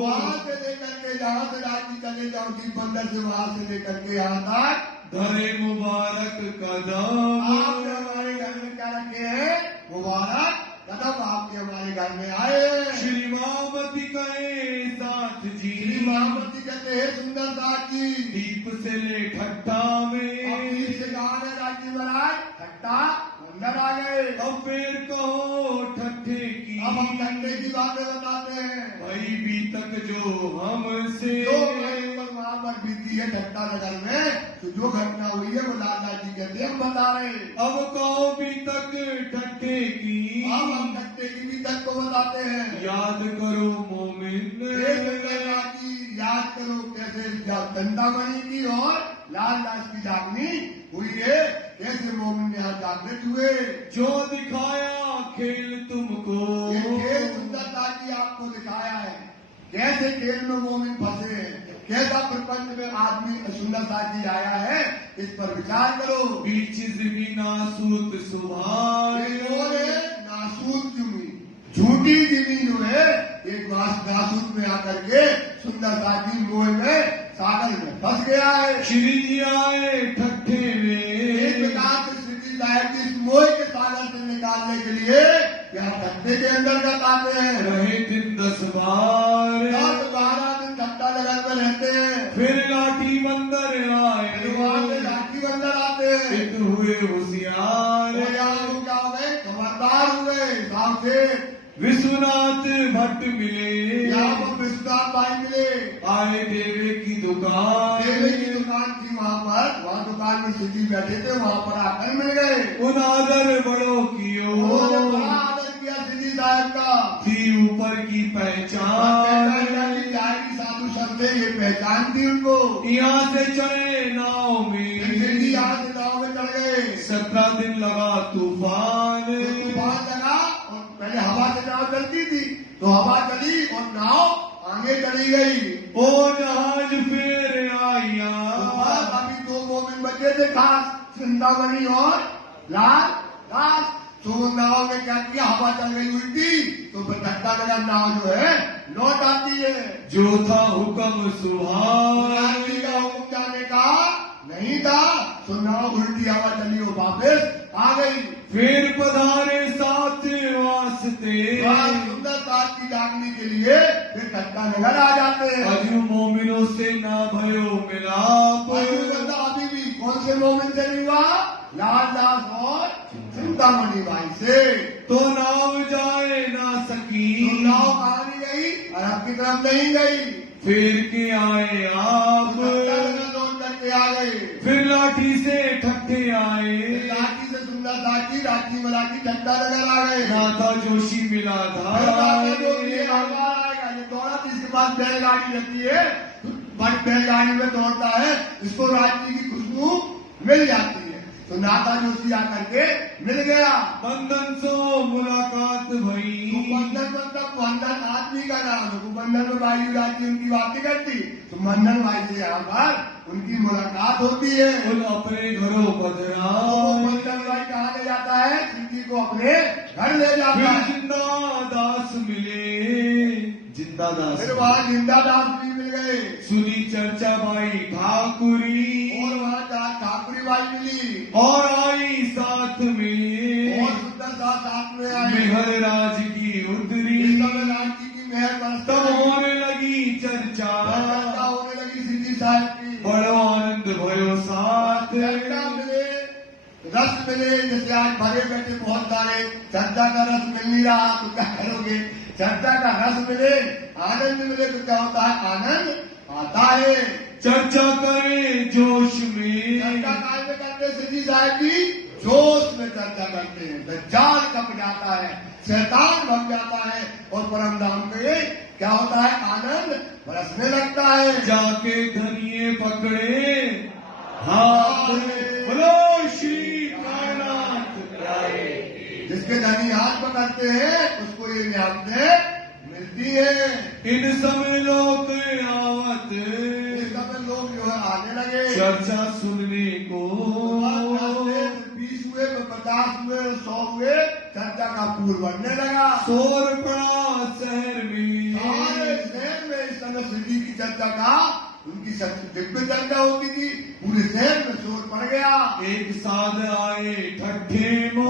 वहां से लेकर के जहां से राज्य चले जाओ की बंदर से, वहां से लेकर के यहाँ तक धरे मुबारक कदम। आपने हमारे घर में क्या रखे हैं? मुबारक कदम आपके हमारे घर में आए। श्री मामती कहे साथ जी, श्री महामती कहते हैं सुंदर साथ जी, दीप से ले ठट्ठा में। अपनी से कहा है राज्य महाराज, ठट्टा अंदर आ गए। अब फिर कहो ठट्ठे की, अब हम ठट्ठे की बातें बताते हैं। भाई बीतक जो हमसे, जो वहां पर बीती है ठट्टा नगर में, तो जो घटना हुई है वो लाला जी कहते हैं हम बता रहे हैं। अब कहो बीतक ठट्ठे की, अब हम ठट्टे की बीतक को बताते हैं। याद करो मोमिन, याद करो कैसे चिंतामणि की और लाल दास की जागनी हुई है, कैसे मोमिन यहाँ जागृत हुए। जो दिखाया खेल तुमको, ये खेल सुंदरता साथी आपको दिखाया है कैसे खेल में मोमिन फंसे हैं, कैसा प्रपंच में आदमी सुंदर साथी आया है, इस पर विचार करो। बीच जमीन नासूत सुभान नासूत जमीन, झूठी जमीन जो है एक नासूत में आकर के सुंदर साथी मोह में सागर में फंस गया है। श्री जी आए ठट्ठे एक में प्रकार से श्री जी लायक इस मोह के सागर से निकालने के लिए यहाँ ठट्ठे के अंतर्गत आते हैं। रहे दिन 10 बार 12 दिन ठट्टा लगन में रहते हैं। फिर लाठी बंदर आए फिर वहां से लाठी बंदर आते हैं। पित हुए होशियार और यहाँ लोग क्या हो गए, खबरदार हुए साहब से। विश्वनाथ भट्ट मिले यहाँ पर विश्वनाथ भाई मिले। आए देवे की दुकान देवे की दुकान थी वहाँ दुकान में सिद्धि बैठे थे, वहाँ पर आकर मिल गए। उन आदर बड़ों की उन्होंने बड़ा आदर किया सिद्धि साहब का। थी ऊपर की पहचान जाएगी साधु शब्द है, ये पहचान थी उनको। यहाँ से चढ़े नाव सिद्धि में यहाँ से नाव में चढ़ गए। 17 दिन लगा तूफान तूफान लगा और पहले हवा से नाव चलती थी, तो हवा चली और नाव आगे चली गई। ओ जहाज फिर आया अभी 2 मोमिन बचे थे खास, चिंतामणि और लाल दास। तो नाव में क्या किया, हवा चल गई उल्टी, तो फिर धक्का लगा, नाव जो है लौट आती है। जो था हुक्म सुहान आदमी का हुक्म जाने का नहीं था, तो नाव उल्टी हवा चली वो वापस आ गई। फिर पधारे साथ वास्ते सुंदर साथ की डाकने के लिए फिर धक्का नगर आ जाते हैं। अजू मोमिनों से ना भयो मिलाप अभी भी कौन से मोमिन से नहीं हुआ, लाल दास और चिंतामणि भाई से। तो नाव जाए ना सकी तो नाव कहाँ नहीं गई, अरब की तरफ नहीं गई। फिर के आए आप लौट करके आ गए। फिर लाठी से ठट्ठे आए लाठी से सुंदर साथी राठी में लाठी झंडा नगर आ गए। नाथा जोशी मिला था ये हर बार आएगा, ये दौड़ा जिसके पास बैलगाड़ी रहती है, बड़ी बैलगाड़ी में दौड़ता है, इसको राजनीति की खुशबू मिल जाती है। तो नाथा जोशी आकर के मिल गया। बंधन सो मुलाकात भई बंधन मतलब बंधन आदमी का नाम है। बंधन में वायु जाती उनकी बातें करती, तो बंधन भाई से यहाँ पर उनकी मुलाकात होती है। उन अपने घरों पधरा बंधन भाई कहाँ ले जाता है, सिद्धि को अपने घर ले जाता फिर है। जिंदा दास मिले जिंदा दास फिर वहाँ जिंदा दास भी मिल गए। सुनी चर्चा बाई ठाकुरी और वहाँ ठाकुरी बाई मिली और आई साथ में और सुंदर साथ में आए। मेहर राज की उतरी इस समय राजी की मेहर बरसते तब रही। होने लगी चर्चा चर्चा होने लगी सिद्धि साहब की। बड़ो आनंद भयो साथ चर्चा मिले, रस मिले। जैसे आज भरे बैठे बहुत सारे, चर्चा का रस मिल नहीं रहा तो क्या करोगे। चर्चा का रस मिले, आनंद मिले तो क्या होता है, आनंद आता है। चर्चा करे जोश में चर्चा कायदे करते सिद्धि साहब की, जोश में चर्चा करते हैं। दज्जाल कब जाता है, शैतान भग जाता है और परम धाम पे क्या होता है, आनंद बरसने लगता है। जाके धनिये पकड़े हाथ बोलो श्री कायनाथ प्यारे। जिसके धनी हाथ पकड़ते हैं उसको ये नियामतें मिलती है। इन समय लोग आवत इस समय लोग जो है आने लगे। चर्चा सुनने को 20 हुए, 50 हुए, 100 हुए, चर्चा का पूर बढ़ने लगा। शोर पड़ा शहर में सारे शहर में इस समय सिद्धि की चर्चा का, उनकी दिव्य चर्चा होती थी, पूरे शहर में शोर पड़ गया। एक साध आए ठट्ठे भैया, मो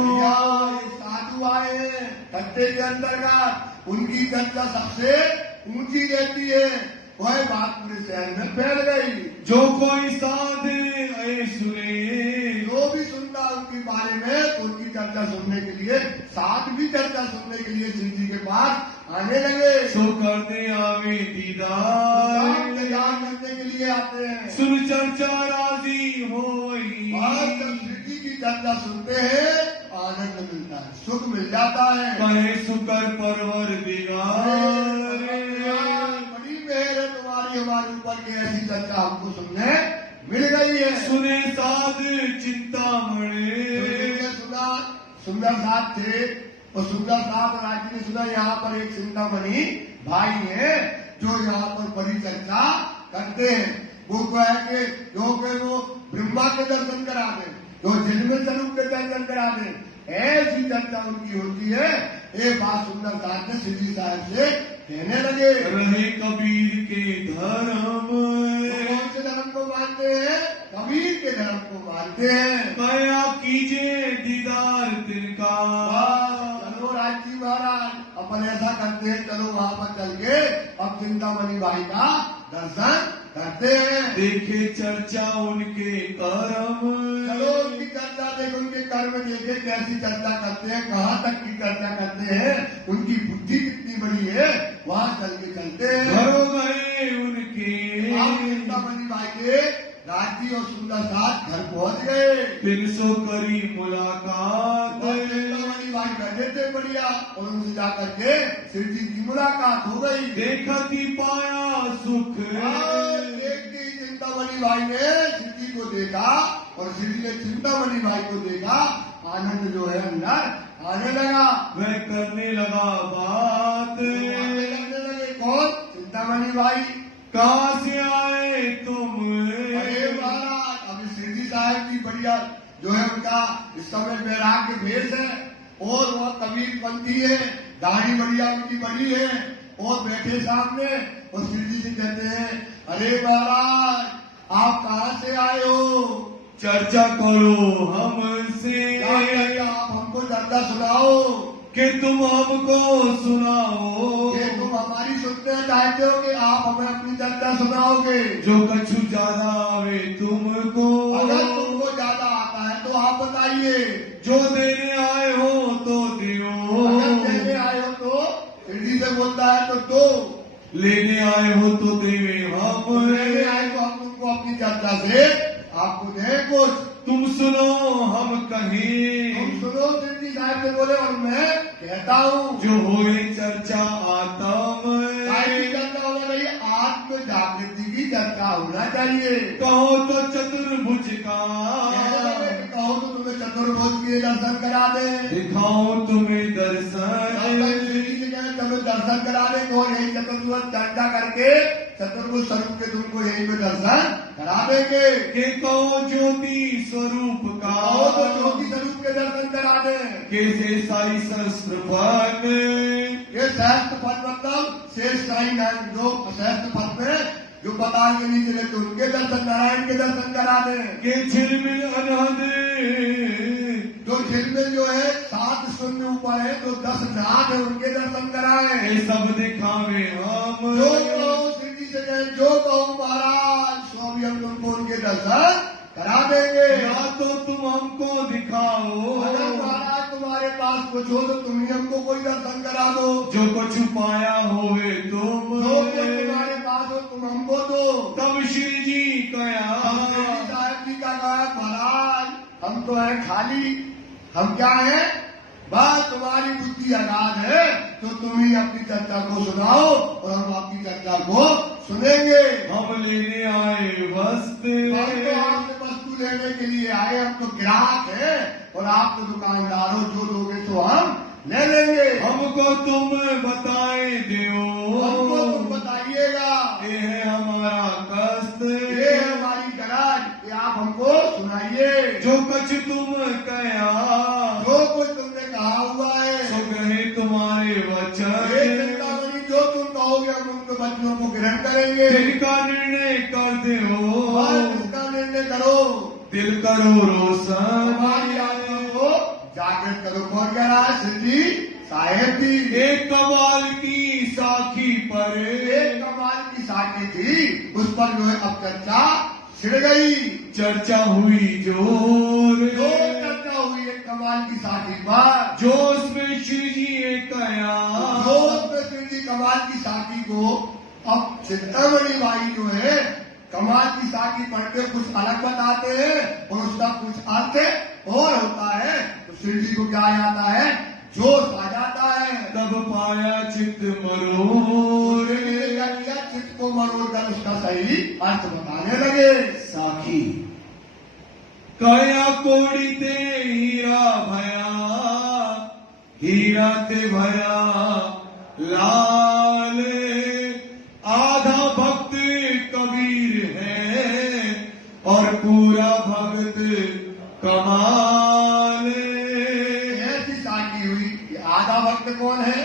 ये साधु आए ठट्टे के अंतर्गत, उनकी चर्चा सबसे ऊंची रहती है। वह बात पूरे शहर में फैल गई। जो कोई साध ऐ सुने जो भी सुनता उनके बारे में, तो उनकी चर्चा सुनने के लिए, साथ भी चर्चा सुनने के लिए सिद्धि के पास आने लगे। सो करने आवे दीदार इंतजार करने के लिए आते हैं। सुन चर्चा राजी होई और जब सिद्धि की चर्चा सुनते हैं आनंद मिलता है, सुख मिल जाता है। कहे सुकर परवर दिगार बड़ी मेहर है तुम्हारी हमारे ऊपर की, ऐसी चर्चा हमको सुनने मिल गई है। सुने साध चिंता मणे सुना सुंदर साथ थे, और सुंदर साहब राजी ने सुना यहाँ पर एक चिंतामणि भाई है जो यहाँ पर बड़ी चर्चा करते हैं। वो है कि जो वो ब्रह्मा के दर्शन करा दे, जो जन्म स्वरूप के दर्शन करा दे, ऐसी चर्चा उनकी होती है। एक बात सुंदर साहब ने सिद्धि साहब से कहने लगे, रहे कबीर के धर्म, कौन से धर्म को मानते हैं? कबीर के धर्म को मानते हैं। कया कीजिए दीदार तिनका। चलो राजी महाराज, अपन ऐसा करते हैं, चलो वहाँ पर चल के अब चिंतामणि भाई का दर्शन करते हैं। देखे चर्चा उनके कर्म, चलो उनकी चर्चा देखे, उनके कर्म देखे कैसी चर्चा करते हैं, कहाँ तक की चर्चा करते हैं, उनकी बुद्धि कितनी बड़ी है, वहाँ चल के चलते हैं। घरों गए उनके, आप चिंतामणि भाई के राजी और सुंदर साथ घर पहुँच गए। 300 करी मुलाकात, चिंतामणि भाई बैठे थे बढ़िया, और उनसे जाकर के श्री जी की मुलाकात हो गई। देखा कि पाया सुख, देखती चिंतामणि भाई ने श्री जी को देखा और श्री जी ने चिंतामणि भाई को देखा, आनंद जो है अंदर आने लगा। वह करने लगा बात, करने लगे कौन? चिंतामणि भाई। कहाँ से आए तुम? अरे महाराज, अभी श्री जी साहब की बढ़िया जो है उनका इस समय बैराग के भेष है और वह कबीर पंथी है, दाढ़ी बढ़िया उनकी बड़ी है और बैठे सामने और श्री जी से कहते हैं, अरे महाराज आप कहाँ से आए हो? चर्चा करो हमसे, आप हमको चर्चा सुनाओ कि तुम हमको सुनाओ। कि तुम हमारी सुनते चाहते हो कि आप हमें अपनी चर्चा सुनाओगे? जो कछु ज्यादा आवे तुमको, अगर तुमको ज्यादा आता है तो आप बताइए। जो देने आए हो तो दियो, अगर देने आए हो तो हिंदी से बोलता है तो दो, लेने आए हो तो देवे हम, लेने आए तो हम तुमको अपनी चर्चा से आपको दे कुछ। तुम सुनो हम कहें, तुम सुनो श्री साहब से बोले और मैं कहता हूँ। जो होए चर्चा आत्म, चर्चा होना चाहिए, आत्म जागृति की चर्चा होना चाहिए। कहो तो चतुर्भुज का, कहो तो तुम्हें चतुर्भुज के दर्शन करा दे, दिखाओ तुम्हें दर्शन, तुम्हें दर्शन करा दे। कौन यही चतुर्भुज चर्चा करके चतुर्भुज स्वरूप के तुमको यही पे दर्शन करा देंगे। के कहो ज्योति स्वरूप का, कहो तो ज्योति स्वरूप के दर्शन करा दे। कैसे साई शस्त्र फन, ये सहस्त्र पद मतलब शेष साई नारायण जो सहस्त्र पद में जो बता के नीचे रहते उनके दर्शन, नारायण के दर्शन करा दे। के झिलमिल अनहद, जो झिलमिल जो है 7 शून्य ऊपर है, जो 10 नाद है उनके दर्शन कराए। ये सब दिखावे हम, जो कहो श्री जी से कहे, जो कहो महाराज स्वामी हम तुमको उनके दर्शन करा देंगे। या तो तुम हमको दिखाओ, अगर महाराज तुम्हारे पास कुछ हो तो तुम ही हमको कोई दर्शन करा दो। जो कुछ पाया होवे तुम, जो कुछ तुम्हारे पास हो तुम हमको दो। तब श्री जी कया, साहब जी का कहा, महाराज हम तो है खाली, हम क्या है? बस तुम्हारी बुद्धि अगाध है तो तुम ही अपनी चर्चा को सुनाओ और हम आपकी चर्चा को सुनेंगे। हम लेने आए वस्त्र, हम तो आपसे वस्तु लेने के लिए आए, हम तो ग्राहक हैं और आप तो दुकानदार हो, जो लोगे तो हम ले लेंगे। हमको तुम बताए दो, हमको तुम बताइएगा। ये है हमारा कष्ट, ये है हमारी गरज, ये आप हमको सुनाइए। जो कुछ तुम कया, जो कुछ तुमने कहा हुआ है, सो कहे तुम्हारे ये वचन, चिंतामणि जो तुम कहोगे हम उनके वचनों को ग्रहण करेंगे। इनका निर्णय कर दो, बस इसका निर्णय करो, दिल करो रोशन, हमारी आत्मा को जागृत करो। कौन कह रहा है? श्री साहेब जी। एक कमाल की साखी पर, एक कमाल की साखी थी, उस पर जो है अब चर्चा छिड़ गई। चर्चा हुई जोर, जो चर्चा हुई एक कमाल की साखी पर, जोश में श्री जी एक कया, जो उसमें श्री जी कमाल की साखी को अब चिंतामणि भाई जो है कमाल की साखी पढ़ के कुछ अलग बताते हैं और उसका कुछ अर्थ और होता है। तो श्री जी को क्या आता है? जोश आ जाता है। तब पाया चित्त मरोर, क्या किया? चित्त को मरोड़ कर उसका सही अर्थ बताने लगे। साखी कया कोड़ी ते हीरा भया, हीरा ते भया लाल, आधा भक्त कबीर है और पूरा भक्त कमाल। ऐसी साकी हुई कि आधा भक्त कौन है?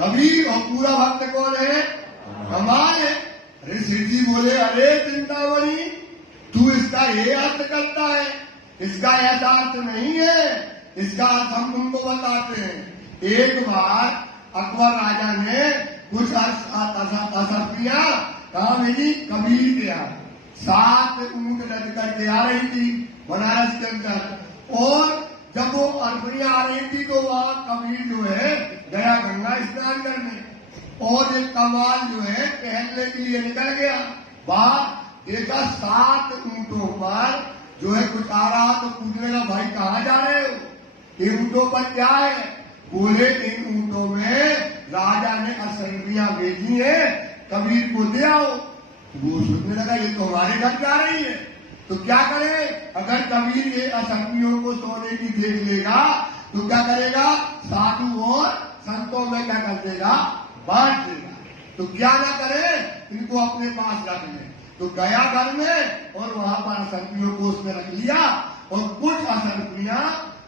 कबीर, और पूरा भक्त कौन है? कमाल है। अरे शिव जी बोले, अरे चिंतामणि, तू इसका ये अर्थ करता है, इसका ऐसा अर्थ नहीं है, इसका अर्थ हम तुमको बताते हैं। एक बार अकबर राजा ने कुछ असरपियां कहा मेरी कबीर के यहाँ 7 ऊंट लद करके आ रही थी बनारस के अंदर, और जब वो अरबड़ियां आ रही थी तो वहां कबीर जो है गया गंगा स्नान करने, और एक कमाल जो है टहलने के लिए निकल गया। बाहर देखा 7 ऊंटों पर जो है कुछ आ रहा, तो पूछने लगा भाई कहाँ जा रहे हो, इन ऊंटों पर क्या है? बोले इन ऊंटों में राजा ने असरपियां भेजी है, कबीर को दे आओ। वो सोचने लगा ये तो हमारे घर जा रही है, तो क्या करे? अगर कबीर ये असरपियों को सोने की देख लेगा तो क्या करेगा? साधु और संतों में क्या कर देगा? बांट देगा। तो क्या ना करे, इनको अपने पास रख ले। तो गया घर में और वहां पर असरपियों को उसने रख लिया, और कुछ असरपियां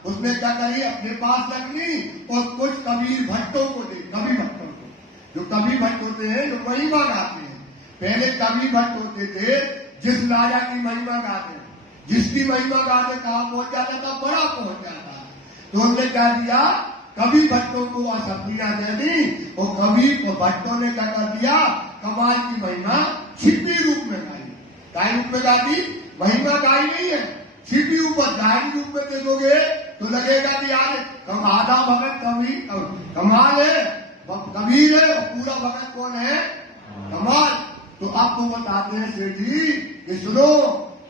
उसने क्या करी? अपने पास रख ली, और कुछ कबीर भट्टों को दे। कबीर भट्टों को, जो कबीर भट्ट होते हैं जो महिमा गाते हैं, पहले कबीर भट्ट होते थे जिस राजा की महिमा गाते, जिसकी महिमा गाते कहाँ पहुंच जाता था? बड़ा पहुंच जाता। तो उन्होंने क्या दिया? कबीर भट्टों को असरपियां दे दी, और कबीर भट्टों ने क्या कर दिया? कमाल की महिमा छिपी रूप में गाई। गाय रूप में गाती, महिमा गाई नहीं है, छिपी ऊपर गाय रूप में देखोगे तो लगेगा कि यार कम आधा भगत कबीर कमाल है, कबीर है, और पूरा भगत कौन है? कमाल। तो आपको बताते हैं सेठ जी कि सुनो,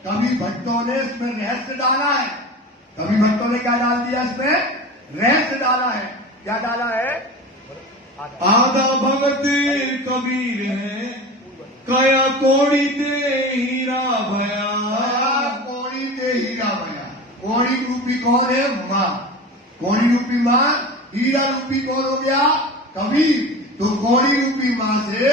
कबीर भट्टों ने इसमें रहस्य डाला है। कबीर भट्टों ने क्या डाल दिया? इसमें रहस्य डाला है। क्या डाला है? आधा भगत कबीर है, कया कोड़ी ते हीरा भया। कोड़ी ते हीरा भया। कोड़ी रूपी कौन है? माँ। कोड़ी रूपी माँ, हीरा रूपी कौन हो गया? कबीर। तो कोड़ी रूपी माँ से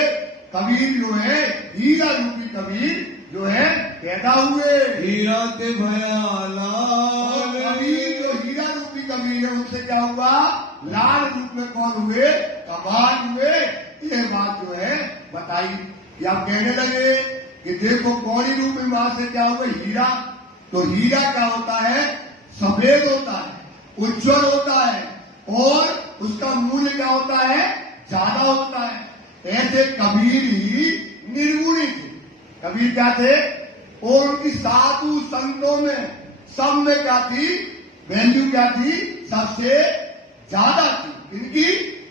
कबीर जो है, हीरा रूपी कबीर जो है पैदा हुए। हीरा ते भया लाल, कबीर जो हीरा रूपी कबीर है उससे क्या हुआ? लाल रूप में कौन हुए? कमाल हुए। ये बात जो है बताई। या आप कहने लगे कि देखो कौड़ी रूपी माँ से क्या हुआ? हीरा। तो हीरा क्या होता है? सफेद होता है, उज्जवल होता है, और उसका मूल्य क्या होता है? ज्यादा होता है। ऐसे कबीर ही निर्गुणी थे। कबीर क्या थे? और उनकी साधु संतों में सब में क्या थी? वैल्यू क्या थी? सबसे ज्यादा थी इनकी,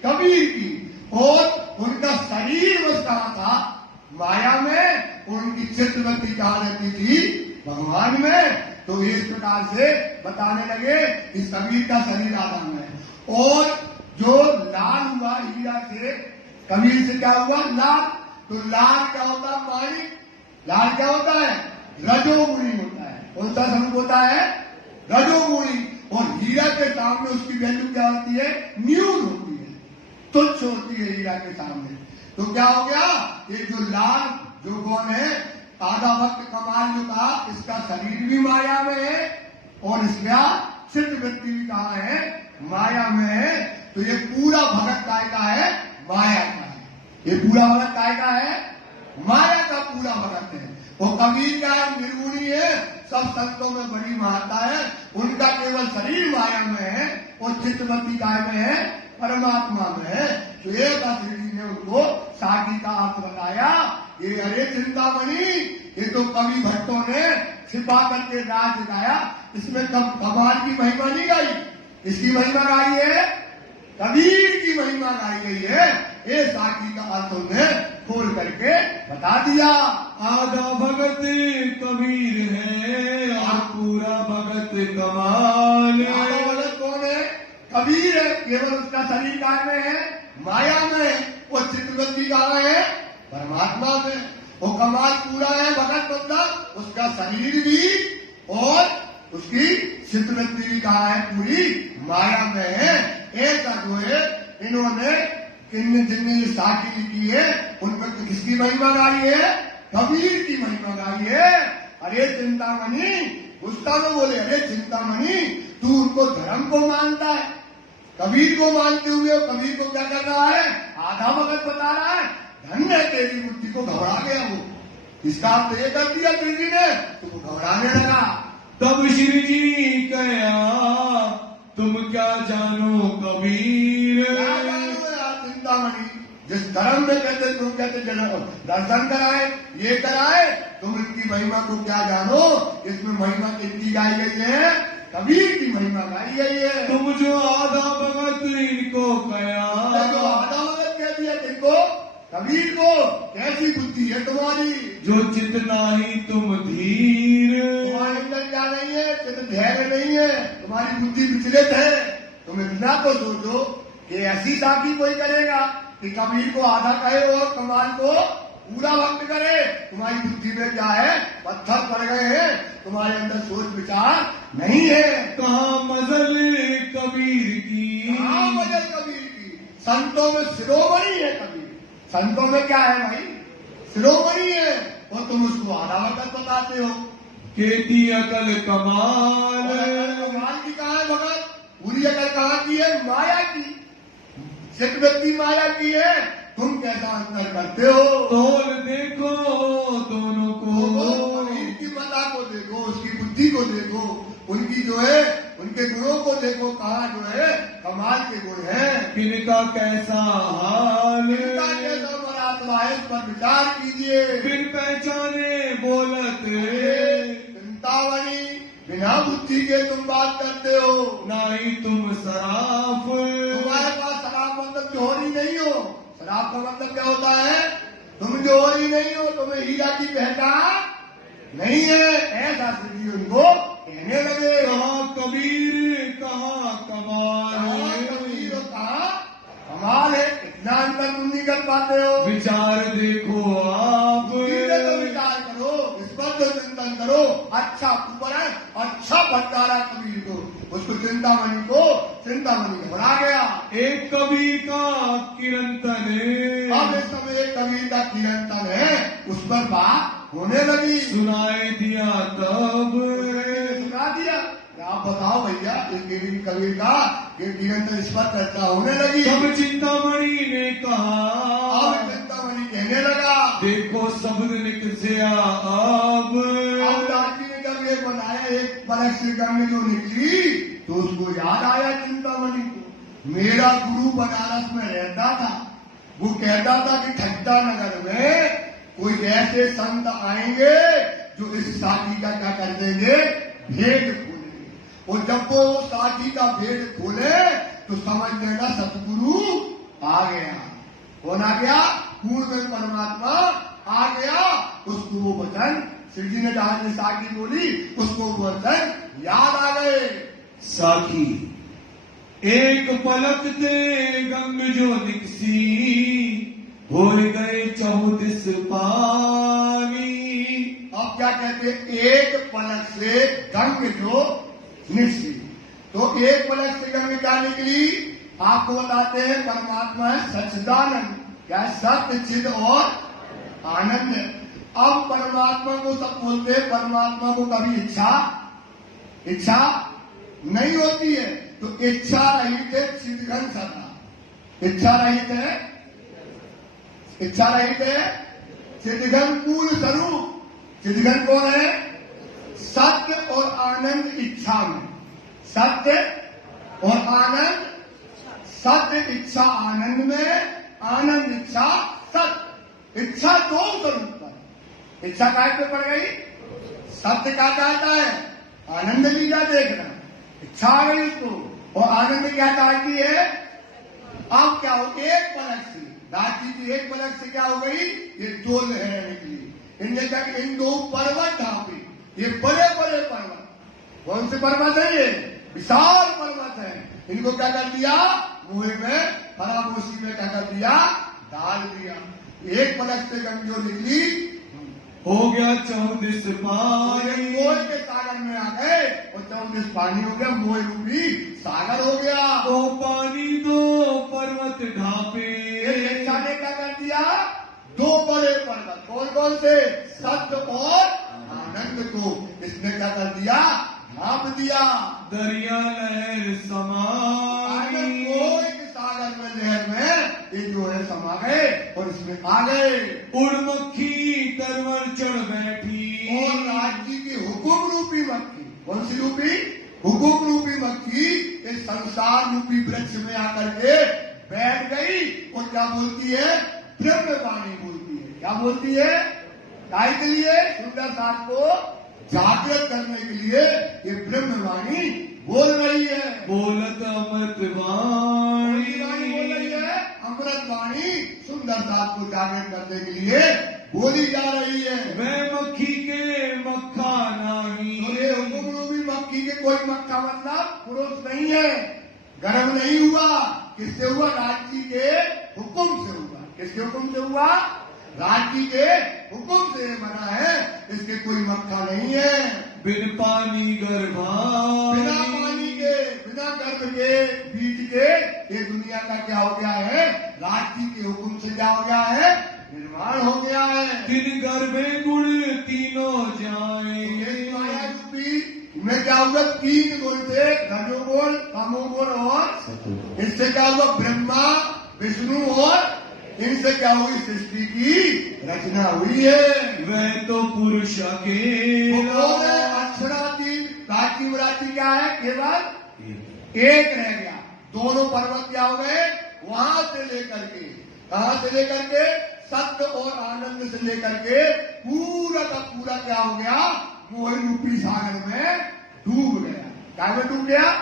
कबीर की। और उनका शरीर बस कहाँ था? माया में। और उनकी चित्रवृत्ति कहाँ रहती थी? भगवान में। तो इस प्रकार से बताने लगे कि कबीर का शरीर आदम है। और जो लाल हुआ हीरा से, कबीर से क्या हुआ? लाल। तो लाल क्या होता है? माणिक। लाल क्या होता है? रजोगुणी होता है। कौन सा स्वरूप होता है? रजोगुणी। और हीरा के सामने उसकी वैल्यू क्या होती है? न्यून होती है, तुच्छ होती है हीरा के सामने। तो क्या हो गया? ये जो लाल जो कौन है? आधा भक्त कमाल जो कहा, इसका शरीर भी माया में है, और इसका चित्तवृत्ति भी कहाँ है? माया में है। तो ये पूरा भगत काय का है? माया का है। ये पूरा भगत काय का है? माया का पूरा भगत है। वो कबीर का निर्गुणी है, सब संतों में बड़ी महत्ता है, उनका केवल शरीर माया में है, और चित्तवृत्ति काय में है? परमात्मा में है। तो ये श्री जी ने उनको साकी का अर्थ बताया। ये अरे चिंतामणि, ये तो कवि भट्टों ने छिपा करके राज गाया, इसमें कमाल की महिमा नहीं गाई, इसकी महिमा गाई है, कबीर की महिमा गाई गई है। ये साकी का अर्थ उन्हें खोल करके बता दिया। आधा भगत कबीर है और पूरा भगत कमाल। आधा भगत कौन है? कबीर है। केवल उसका शरीर काय में है? माया में। वो चित्तवृत्ति कहाँ है? परमात्मा में। वो कमाल पूरा है भगत, मतलब उसका शरीर भी और उसकी चित्तवृत्ति भी कहाँ है? पूरी माया में है। ऐसा जो है इन्होंने जिनने ये साखी लिखी है उन पर किसकी महिमा गाई है? कबीर की महिमा गाई है। अरे चिंतामणि, गुस्सा में बोले, अरे चिंतामणि तू उनको धर्म को मानता है, कबीर को मानते हुए कबीर को क्या कर रहा है? आधा वक्त बता रहा है। धन्य है तेरी बुद्धि को, घबरा गया वो। इसका अर्थ ये कर दिया श्री जी ने, तो वो घबराने लगा। तब श्री जी कया तुम क्या जानो कबीर। क्या जानो यार चिंतामणि, जिस धर्म में कहते तुम कहते दर्शन कराए, ये कराए, तुम इनकी महिमा को क्या जानो? इसमें महिमा किसकी गाई गई है? कबीर की महिमा गाई गई है। तुम जो आधा भगत इनको कया, जो आधा भगत कह दिया किनको? कबीर को। कैसी बुद्धि है तुम्हारी? जो चित नाही तुम धीर। तुम्हारे अंदर क्या नहीं है? चित धैर्य नहीं है, तुम्हारी बुद्धि विचलित है। तुम इतना तो सोचो कि ऐसी साखी कोई करेगा कि कबीर को आधा कहे और कमाल को पूरा भक्त करे। तुम्हारी बुद्धि में क्या है? पत्थर पड़ गए हैं, तुम्हारे अंदर सोच विचार नहीं है। कहाँ मजल कबीर की, कहाँ मजल कबीर की? संतों में शिरोमणि है कबीर। संतों में क्या है भाई? शिरोमणि है, और तुम उसको आधा वक्त बताते हो। केती अकल कमाल। कमाल की कहाँ है भगत? पूरी अकल कहाँ की है? माया की। सिख व्यक्ति माया की है। तुम कैसा अंतर करते हो? तोल देखो दोनों को, कबीर की मता को देखो, उसकी बुद्धि को देखो, उनकी जो है उनके गुणों को देखो, कहाँ जो है कमाल के गुण हैं। किनका कैसा हाल, इनका कैसा महात्मा है, इस पर विचार कीजिए। बिन पहचाने बोलत, चिंतामणि बिना बुद्धि के तुम बात करते हो। नाही तुम सराफ। तुम्हारे पास शराब मतलब जोहरी नहीं हो। शराब का मतलब क्या होता है? तुम जोहरी नहीं हो, तुम्हें हीरा की पहचान नहीं है। ऐसा श्री उनको कहने लगे। कहाँ कबीर कहाँ कमाल, कहाँ कबीर और कहाँ कमाल है। इतना अंतर तुम नहीं कर पाते हो। विचार देखो आप, तो विचार करो, इस पर तो चिंतन करो। अच्छा ऊपर है, अच्छा भटकारा कबीर को, उसको चिंतामणि घबरा गया। एक कबीर का किरंतन, अब इस समय एक कबीर का किरंतन है, उस पर बात होने लगी। सुनाए दिया तब, सुना दिया। आप बताओ भैया, इस कबीर का किरंतन इस पर चर्चा होने लगी। तब चिंतामणि ने कहा, अब चिंतामणि कहने लगा, देखो शब्द निकसिया अब। दादी ने जब ये बनाया एक पलक से गंग जो निकली, तो उसको याद आया चिंतामणि को। मेरा गुरु बनारस में रहता था, वो कहता था कि ठट्टा नगर में कोई ऐसे संत आएंगे जो इस साखी का क्या कर देंगे? भेद खोलेंगे। और जब वो साखी का भेद खोले तो समझ लेना सतगुरु आ गया। कौन आ गया? पूर्ण में परमात्मा आ गया। उसको वो वचन श्री जी ने जहां साखी बोली, उसको वो वचन याद आ गए। साखी एक पलक ते गंग जो निकसी, हो गए 34 पानी। अब क्या कहते? एक पलक से गंग जो निकली, तो एक पलक से गंग क्या निकली? आपको बताते हैं परमात्मा है सच्चिदानंद। क्या? सत्य चिद और आनंद है। अब परमात्मा को सब बोलते हैं, परमात्मा को कभी इच्छा नहीं होती है। तो इच्छा रहित है चिदघन सदा। इच्छा रहित है चिदघन पूर्ण स्वरूप। चिदघन कौन है? सत्य और आनंद इच्छा में। सत्य और आनंद, सत्य इच्छा आनंद में, आनंद इच्छा सत्य। इच्छा दो स्वरूप पर। इच्छा काय पे पड़ गई? सत्य का चाहता है, आनंद भी क्या देखना? इच्छा आ गई उसको। और आनंद क्या चाहती है? अब क्या हो? एक पलक से दादी की एक पलक से क्या हो गई? ये दो लहरें निकली। इनने क्या? इन दो पर्वत ढांपे। ये बड़े बड़े पर्वत। कौन से पर्वत है? ये विशाल पर्वत है। इनको क्या कर दिया? मुंह में फरामोशी में क्या कर दिया? डाल दिया। एक पलक से गंग जो निकली हो गया 34 ये पानी। मोह के सागर में आ गए और 34 पानी हो गया, मोह रूपी सागर हो गया। ओ पानी दो पर्वत ढापे, ये शिक्षा ने क्या कर दिया? दो बड़े पर्वत, कौन कौन से? सत्य और आनंद को इसने क्या कर दिया? ढांप दिया। दरिया लहर समाई, मोह के सागर में, लहर में ये जो है समा गए और इसमें आ गए। उड़ मक्खी तरवर चढ़ बैठी, और राज्य की हुकुम रूपी मक्खी, कौन सी रूपी? हुकुम रूपी मक्खी इस संसार रूपी वृक्ष में आकर के बैठ गई और क्या बोलती है? ब्रह्मवाणी बोलती है। क्या बोलती है? काय के लिए? सुंदर साथ को जागृत करने के लिए ये ब्रह्मवाणी बोल रही है। बोलत अमृत वाणी वाणी, बोल रही है, अमृत वाणी सुंदर साथ को जागृत करने के लिए बोली जा रही है। मैं मक्खी के मक्खा नाही, और ये हुकुम रूपी मक्खी के कोई मक्खा मतलब पुरुष नहीं है, गर्भ नहीं हुआ। किससे हुआ? राज्य के हुकुम से हुआ। किसके हुकुम से हुआ? राज्य के हुकुम से बना है, इसके कोई मक्खा नहीं है। बिन पानी गर्भानी, बिना पानी के, बिना गर्भ के, बीज के ये दुनिया का क्या हो गया है? राज्य के हुकुम से क्या हो गया है? निर्माण हो गया है। तिन गर्भे गुण तीनों जाए, ये माया रूपी में क्या हुआ? 3 गुण थे, रजोगुण, तमोगुण और इससे क्या हुआ? ब्रह्मा, विष्णु और इनसे क्या हुई? सृष्टि की रचना हुई है। वह तो पुरुष वो अकेला, कौन है? अक्षरातीत। प्राचीन राशि क्या है? केवल एक रह गया। दोनों पर्वत क्या हो गए? वहां से लेकर के, कहां से लेकर के? सत्य और आनंद से लेकर के पूरा का पूरा क्या हो गया? मोह रूपी सागर में डूब गया। क्या में डूब गया?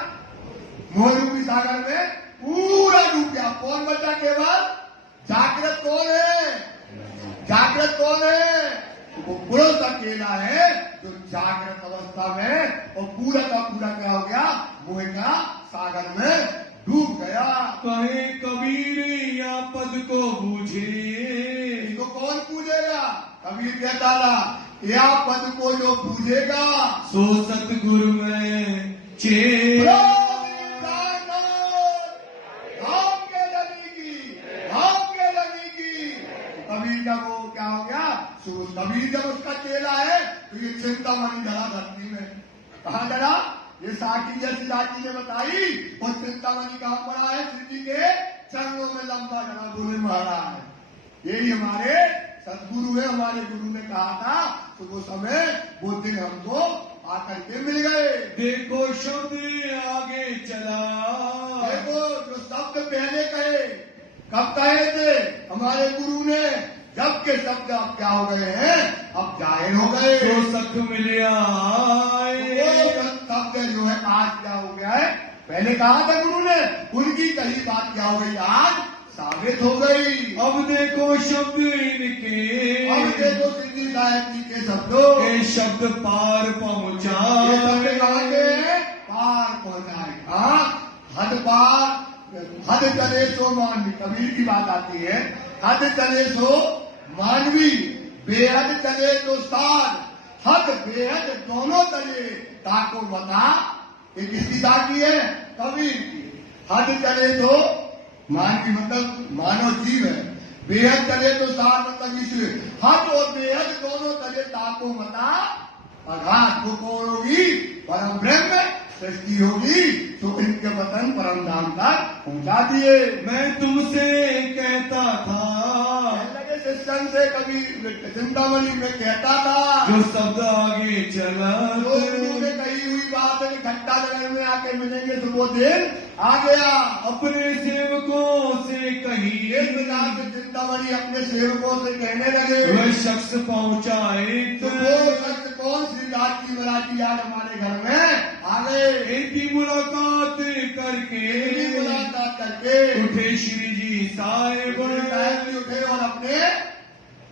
मोह रूपी सागर में पूरा डूब गया। कौन बचा केवल? जागृत कौन है? जागृत कौन है? वो पुरुष अकेला है जो जागृत अवस्था में और पूरा का पूरा क्या हो गया? मोह का सागर में डूब गया। कहे कबीर या पद को बूझे, इसको कौन पूजेगा? कबीर कहता था, या पद को जो पूजेगा सो सतगुरु में चे। कबीर का वो क्या हो गया? कबीर जब उसका चेला है तो ये चिंतामणि धरा धरती में। कहाँ धरा? ये साकी जैसी दादी ने बताई और चिंतामणि कहाँ पड़ा है? श्री जी के चरणों में लंबा धरा गुरु महाराज। यही हमारे सदगुरु है। हमारे गुरु ने कहा था तो वो समय वो दिन हमको आकर के मिल गए। देखो शब्द आगे चला, देखो जो शब्द पहले कहे, कब कहे थे हमारे गुरु ने? जब के शब्द अब क्या हो गए हैं? अब जाहिर हो गए। तो सख मिलिया वो शब्द जो है आज क्या हो गया है? पहले कहा था गुरु ने, उनकी कही बात क्या हो गई? आज साबित हो गई। अब देखो शब्द इनके, अब देखो सिद्धि साहब जी के शब्दों ये शब्द पार पहुंचा, ये शब्द कहाँ के हैं? पार पहुंचाए। हाँ, हद पार, हद चले सो मानवी। कबीर की बात आती है, हद चले सो मानवी, बेहद चले तो साध। हद बेहद दोनों चले ताको बता। ये किसकी ताकी है? कबीर की। हद चले तो मानवी मतलब मानव जीव है, बेहद चले तो साध मतलब ईश्वर। हद और बेहद दोनों चले ताको बता। अघात को कौन होगी? परम ब्रह्म सृष्टि होगी तो इनके वतन परम धाम तक पहुंचा दिए। मैं तुमसे कहता था, लगे सिस्टम से कभी चिंतामणि में कहता था, जो शब्द आगे चला, जो गुरु ने कही हुई बात है कि घंटा लगन में आके मिलेंगे तो वो दिन आ गया। अपने सेवकों से कही, इस प्रकार से चिंतामणि अपने सेवकों से कहने लगे। वह शख्स पहुंचा एक, तो वो शख्स कौन? श्री राज की मराठी आज हमारे घर में आ गए। इनकी मुलाकात करके, इनकी मुलाकात करके उठे श्री जी साहेब, उठे और अपने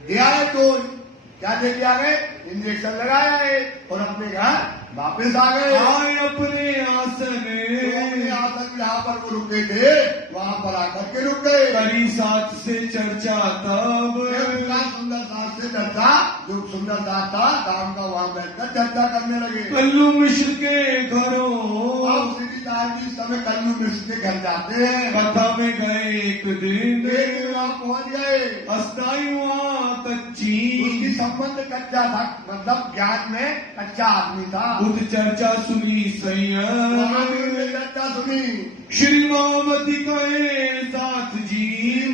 दिया है तो क्या लेके आ गए? इंजेक्शन लगाया है और अपने घर वापस आ गए। आए अपने आसन, अपने आसन जहाँ पर वो रुके थे वहाँ पर आकर के रुक गए। करी साथ से चर्चा तब, सुंदर साथ से चर्चा जो सुंदर दास था दाम का वहां बैठकर चर्चा करने लगे। कल्लू मिश्र के घरों अब श्रीदास जी इस समय कल्लू मिश्र के घर जाते हैं। कथा में गए एक दिन वहां पहुंच गए। अस्थाई वहाँ कच्ची उसकी संबंध कच्चा था, मतलब ज्ञान में कच्चा आदमी था। बुद्ध चर्चा सुनी वहां भी उसने संयम चर्चा सुनी। श्री मामती कहे साथ जी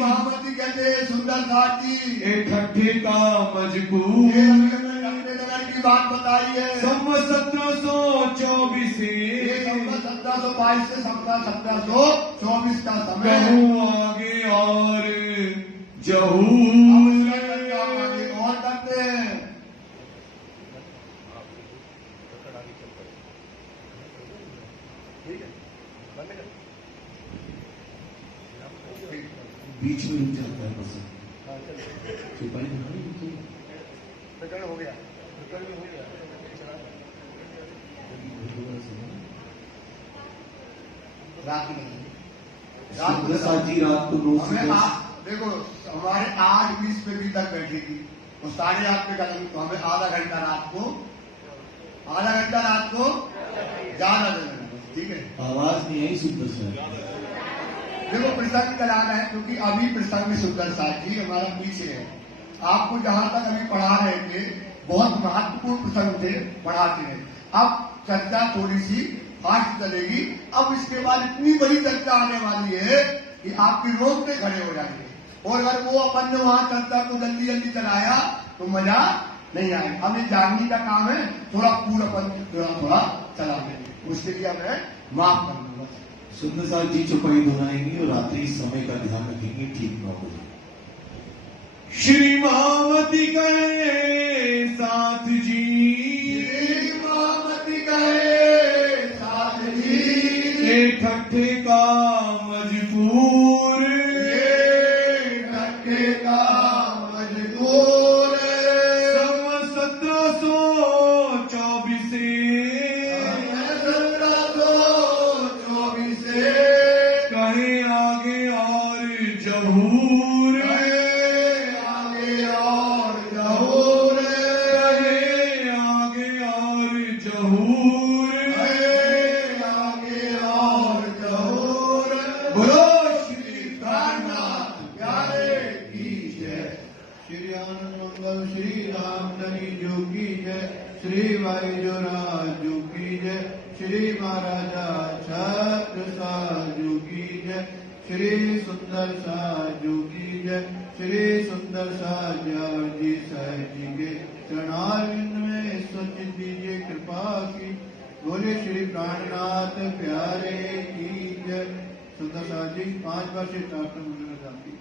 महामती कहते सुंदर दास जी ए ठट्ठे का ये मजबूर अभी नगर की बात बताई है। सम 1724 ये 1722 से 1724 का समय है। कहूँ आगे और अब जहूर इसका चर्चा हम आगे और करते हैं। बीच में रुक जाता है पसंद चुपाई हो गया रात में साथी रात को 9 से हमें 10 देखो हमारे 8:20 पे भी तक बैठी थी तो 8:30 पे कल तो हमें आधा घंटा रात को ज्यादा देना है, ठीक है। आवाज नहीं आई सुंदर सर देखो प्रसंग कराना है क्योंकि अभी प्रसंग में सुंदर साथ जी हमारा पीछे है। आपको जहां तक अभी पढ़ा रहे थे बहुत महत्वपूर्ण प्रसंग थे, पढ़ाते रहे। अब चर्चा थोड़ी सी फास्ट चलेगी। अब इसके बाद इतनी बड़ी चर्चा आने वाली है कि आपके रोंगटे खड़े हो जाएंगे। और अगर वो अपन ने वहां चर्चा को जल्दी जल्दी चलाया तो मजा नहीं आएगा। अब ये जानने का काम है, थोड़ा पूरा थोड़ा चला देंगे, उसके लिए हमें माफ कर दूंगा। सुंदर साथ जी चुपाई दोहराएंगे और रात्रि समय का ध्यान रखेंगे ठीक 9 बजे। श्री मावती कहे साथ जी मामती कहे साथ जी ए ठट्ठे का मजबूर ठट्ठे का मजदूर सम 1724 1724 कहे आगे और जहूर आगे और जहूर कहे आगे और जहूर आगे और जहूर बोलो श्री प्राणनाथ प्यारे की जय। श्री आनंद मंगल श्री रामधनी जो की जय, श्री वायुजो राजू की जय, श्री महाराजा छत्र साजू की जय, श्री सुंदर साजू की जय, श्री सुंदर साजा जी साहब जी के चरणारविंद में सचित दीजिए कृपा की। बोले श्री प्राणनाथ प्यारे की जय। सुंदर साहब जी 5 बार से प्रार्थना मुझे जाती है।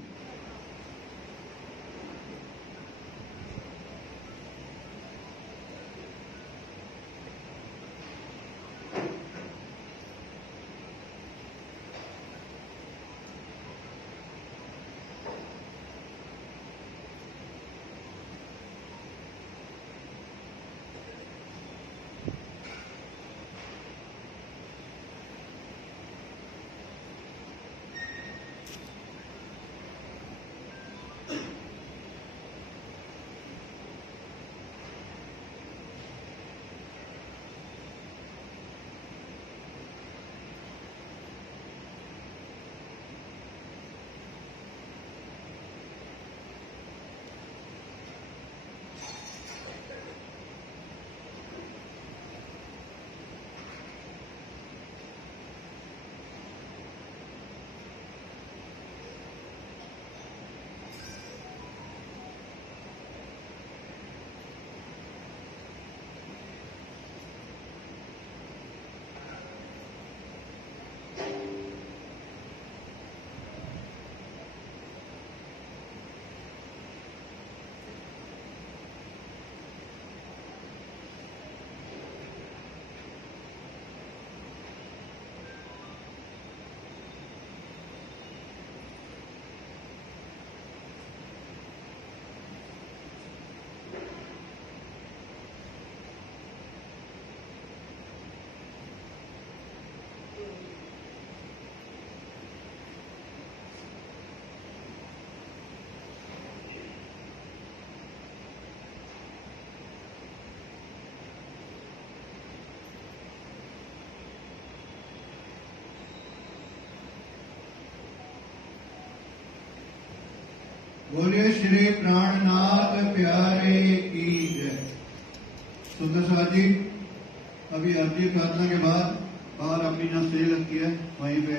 बोलिए श्री प्राणनाथ प्यारे की जय। सुंदर साथ जी, अभी अर्जी प्रार्थना के बाद बाहर अपनी जहाँ स्टेज लगती है वहीं पे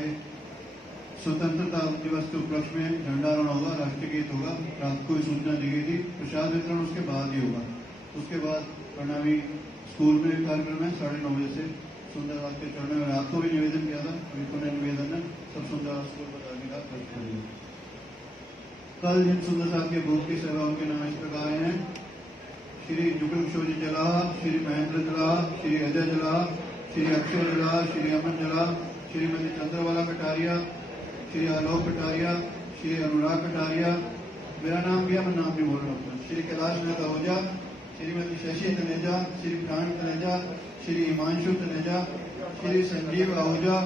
स्वतंत्रता दिवस के उपलक्ष्य में झंडारोहण होगा, राष्ट्रीय गीत होगा। रात को भी सूचना दी गई थी, प्रसाद वितरण उसके बाद ही होगा। उसके बाद प्रणामी स्कूल में कार्यक्रम है 9:30 बजे से। सुंदर रात के चरणों में रात को भी निवेदन किया था, अभी पुनः निवेदन है सब सुंदर स्कूल बताने का करेंगे। कल जिन सुंदर साहब के भोग की सेवा उनके नाम इस प्रकार हैं: श्री जुगल किशोर जी जला, श्री महेंद्र जला, श्री अजय जला, श्री अक्षय जला, श्री अमन जला, श्रीमती चंद्रवाला कटारिया, श्री आलोक कटारिया, श्री अनुराग कटारिया, मेरा नाम भी है, मैं नाम भी बोल रहा हूँ, श्री कैलाश मेहता ओझा, श्रीमती शशि तनेजा, श्री प्राण तनेजा, श्री हिमांशु तनेजा, श्री संजीव आहूजा,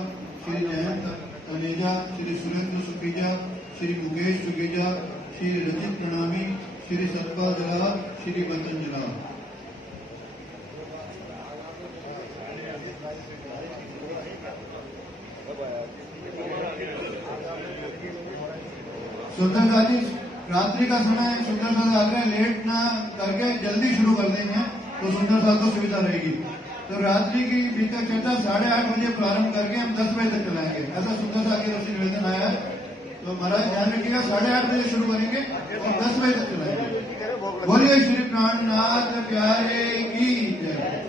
श्री जयंत तनेजा, श्री सुरेंद्र सुखीजा, श्री मुकेश सुखीजा, श्री रचित प्रणामी, श्री सतपाल जला, श्री बच्चन जला। सुंदर साथी, रात्रि का समय सुंदर साथ आग्रह लेट ना करके जल्दी शुरू कर देंगे तो सुंदर साथ को सुविधा रहेगी। तो रात्रि की बीतक चर्चा 8:30 बजे प्रारंभ करके हम 10 बजे तक चलाएंगे, ऐसा सुंदर साथ की तरफ से निवेदन आया है। तो महाराज ध्यान रखिएगा, 8:30 बजे शुरू करेंगे और 10 बजे तक चलाएंगे। बोलिए श्री प्राणनाथ प्यारे की जय।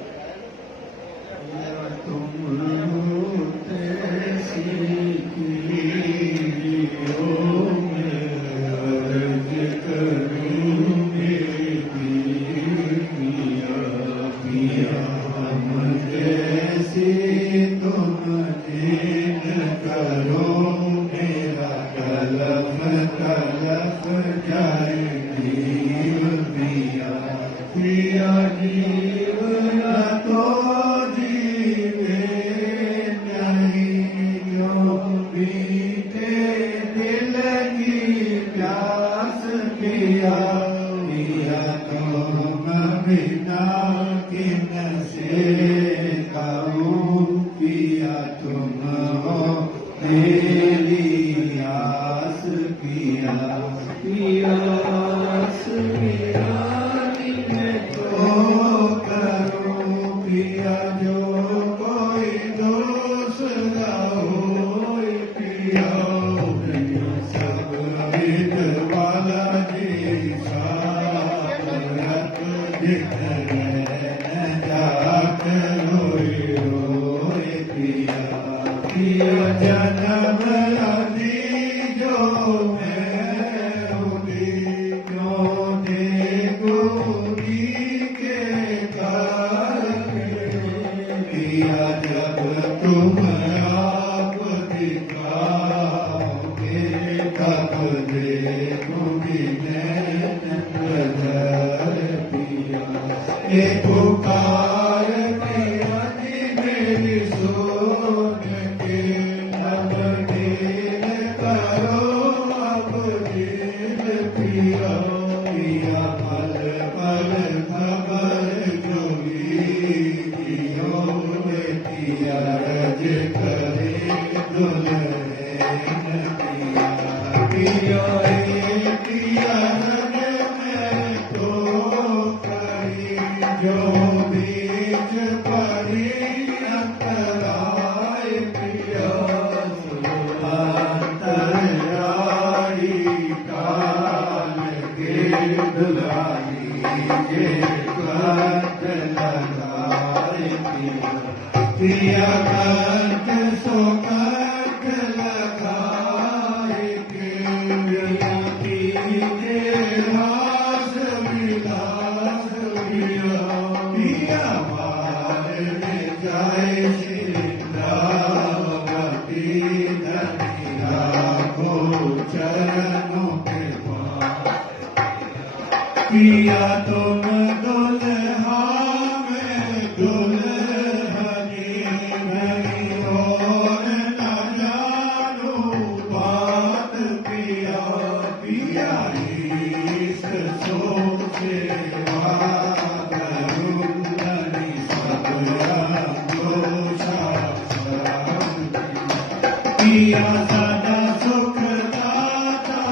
पिया सदा सुख दाता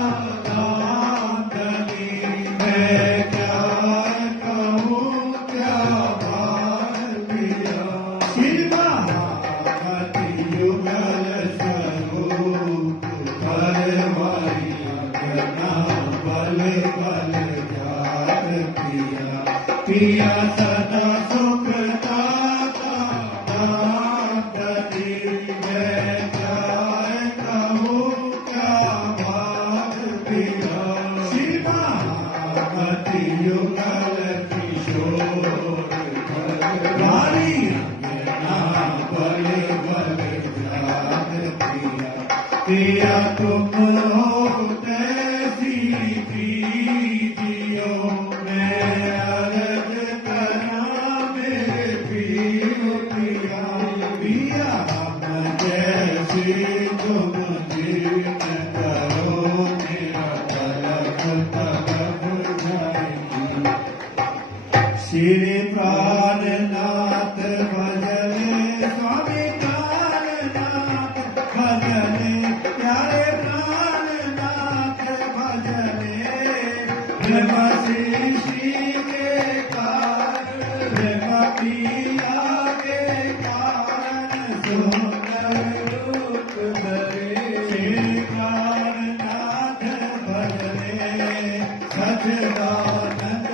दाता पिया पिया सदा सुख दाता नाथ दीजै जाय कहूँ क्या भाग पिया श्री महामति युगल किशोर वाली अंगना बल बल जाग पिया पिया तुम हो तैसी दीजियो मैं अर्ज करा मेरे पियो पिया पिया हम जैसी तुम दिन करो मेरा तलब तलब जाएगी श्री प्राणनाथ भजने स्वामी प्राणनाथ भजने प्यारे प्राणनाथ भजने प्रेम श्री के कारण प्रेम पिया के कारण सुंदर रूप धरे श्री प्राणनाथ भजने सचदानंद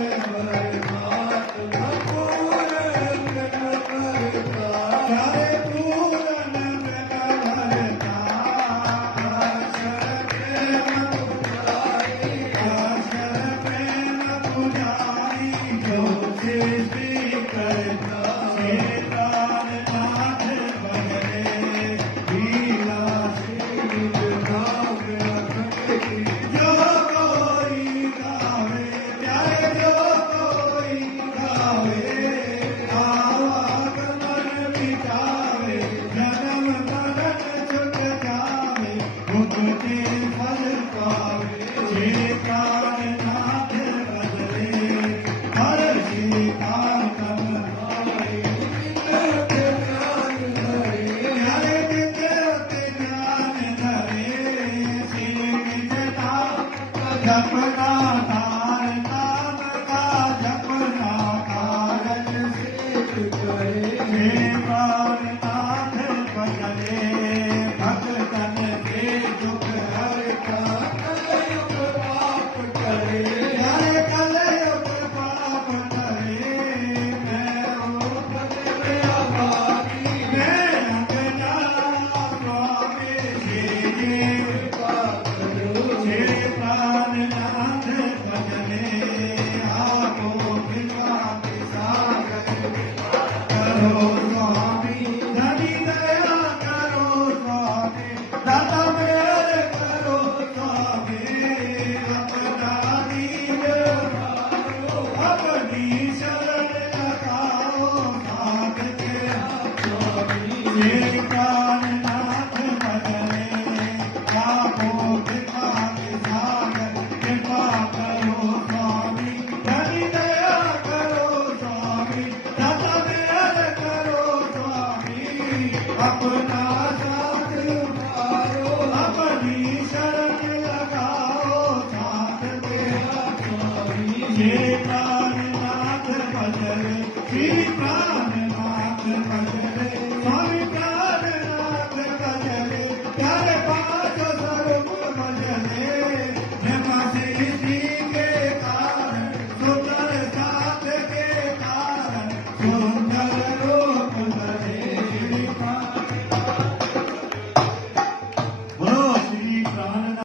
अपना साथ उठाओ अपनी शरण लगाओ साथ तेरा स्वामी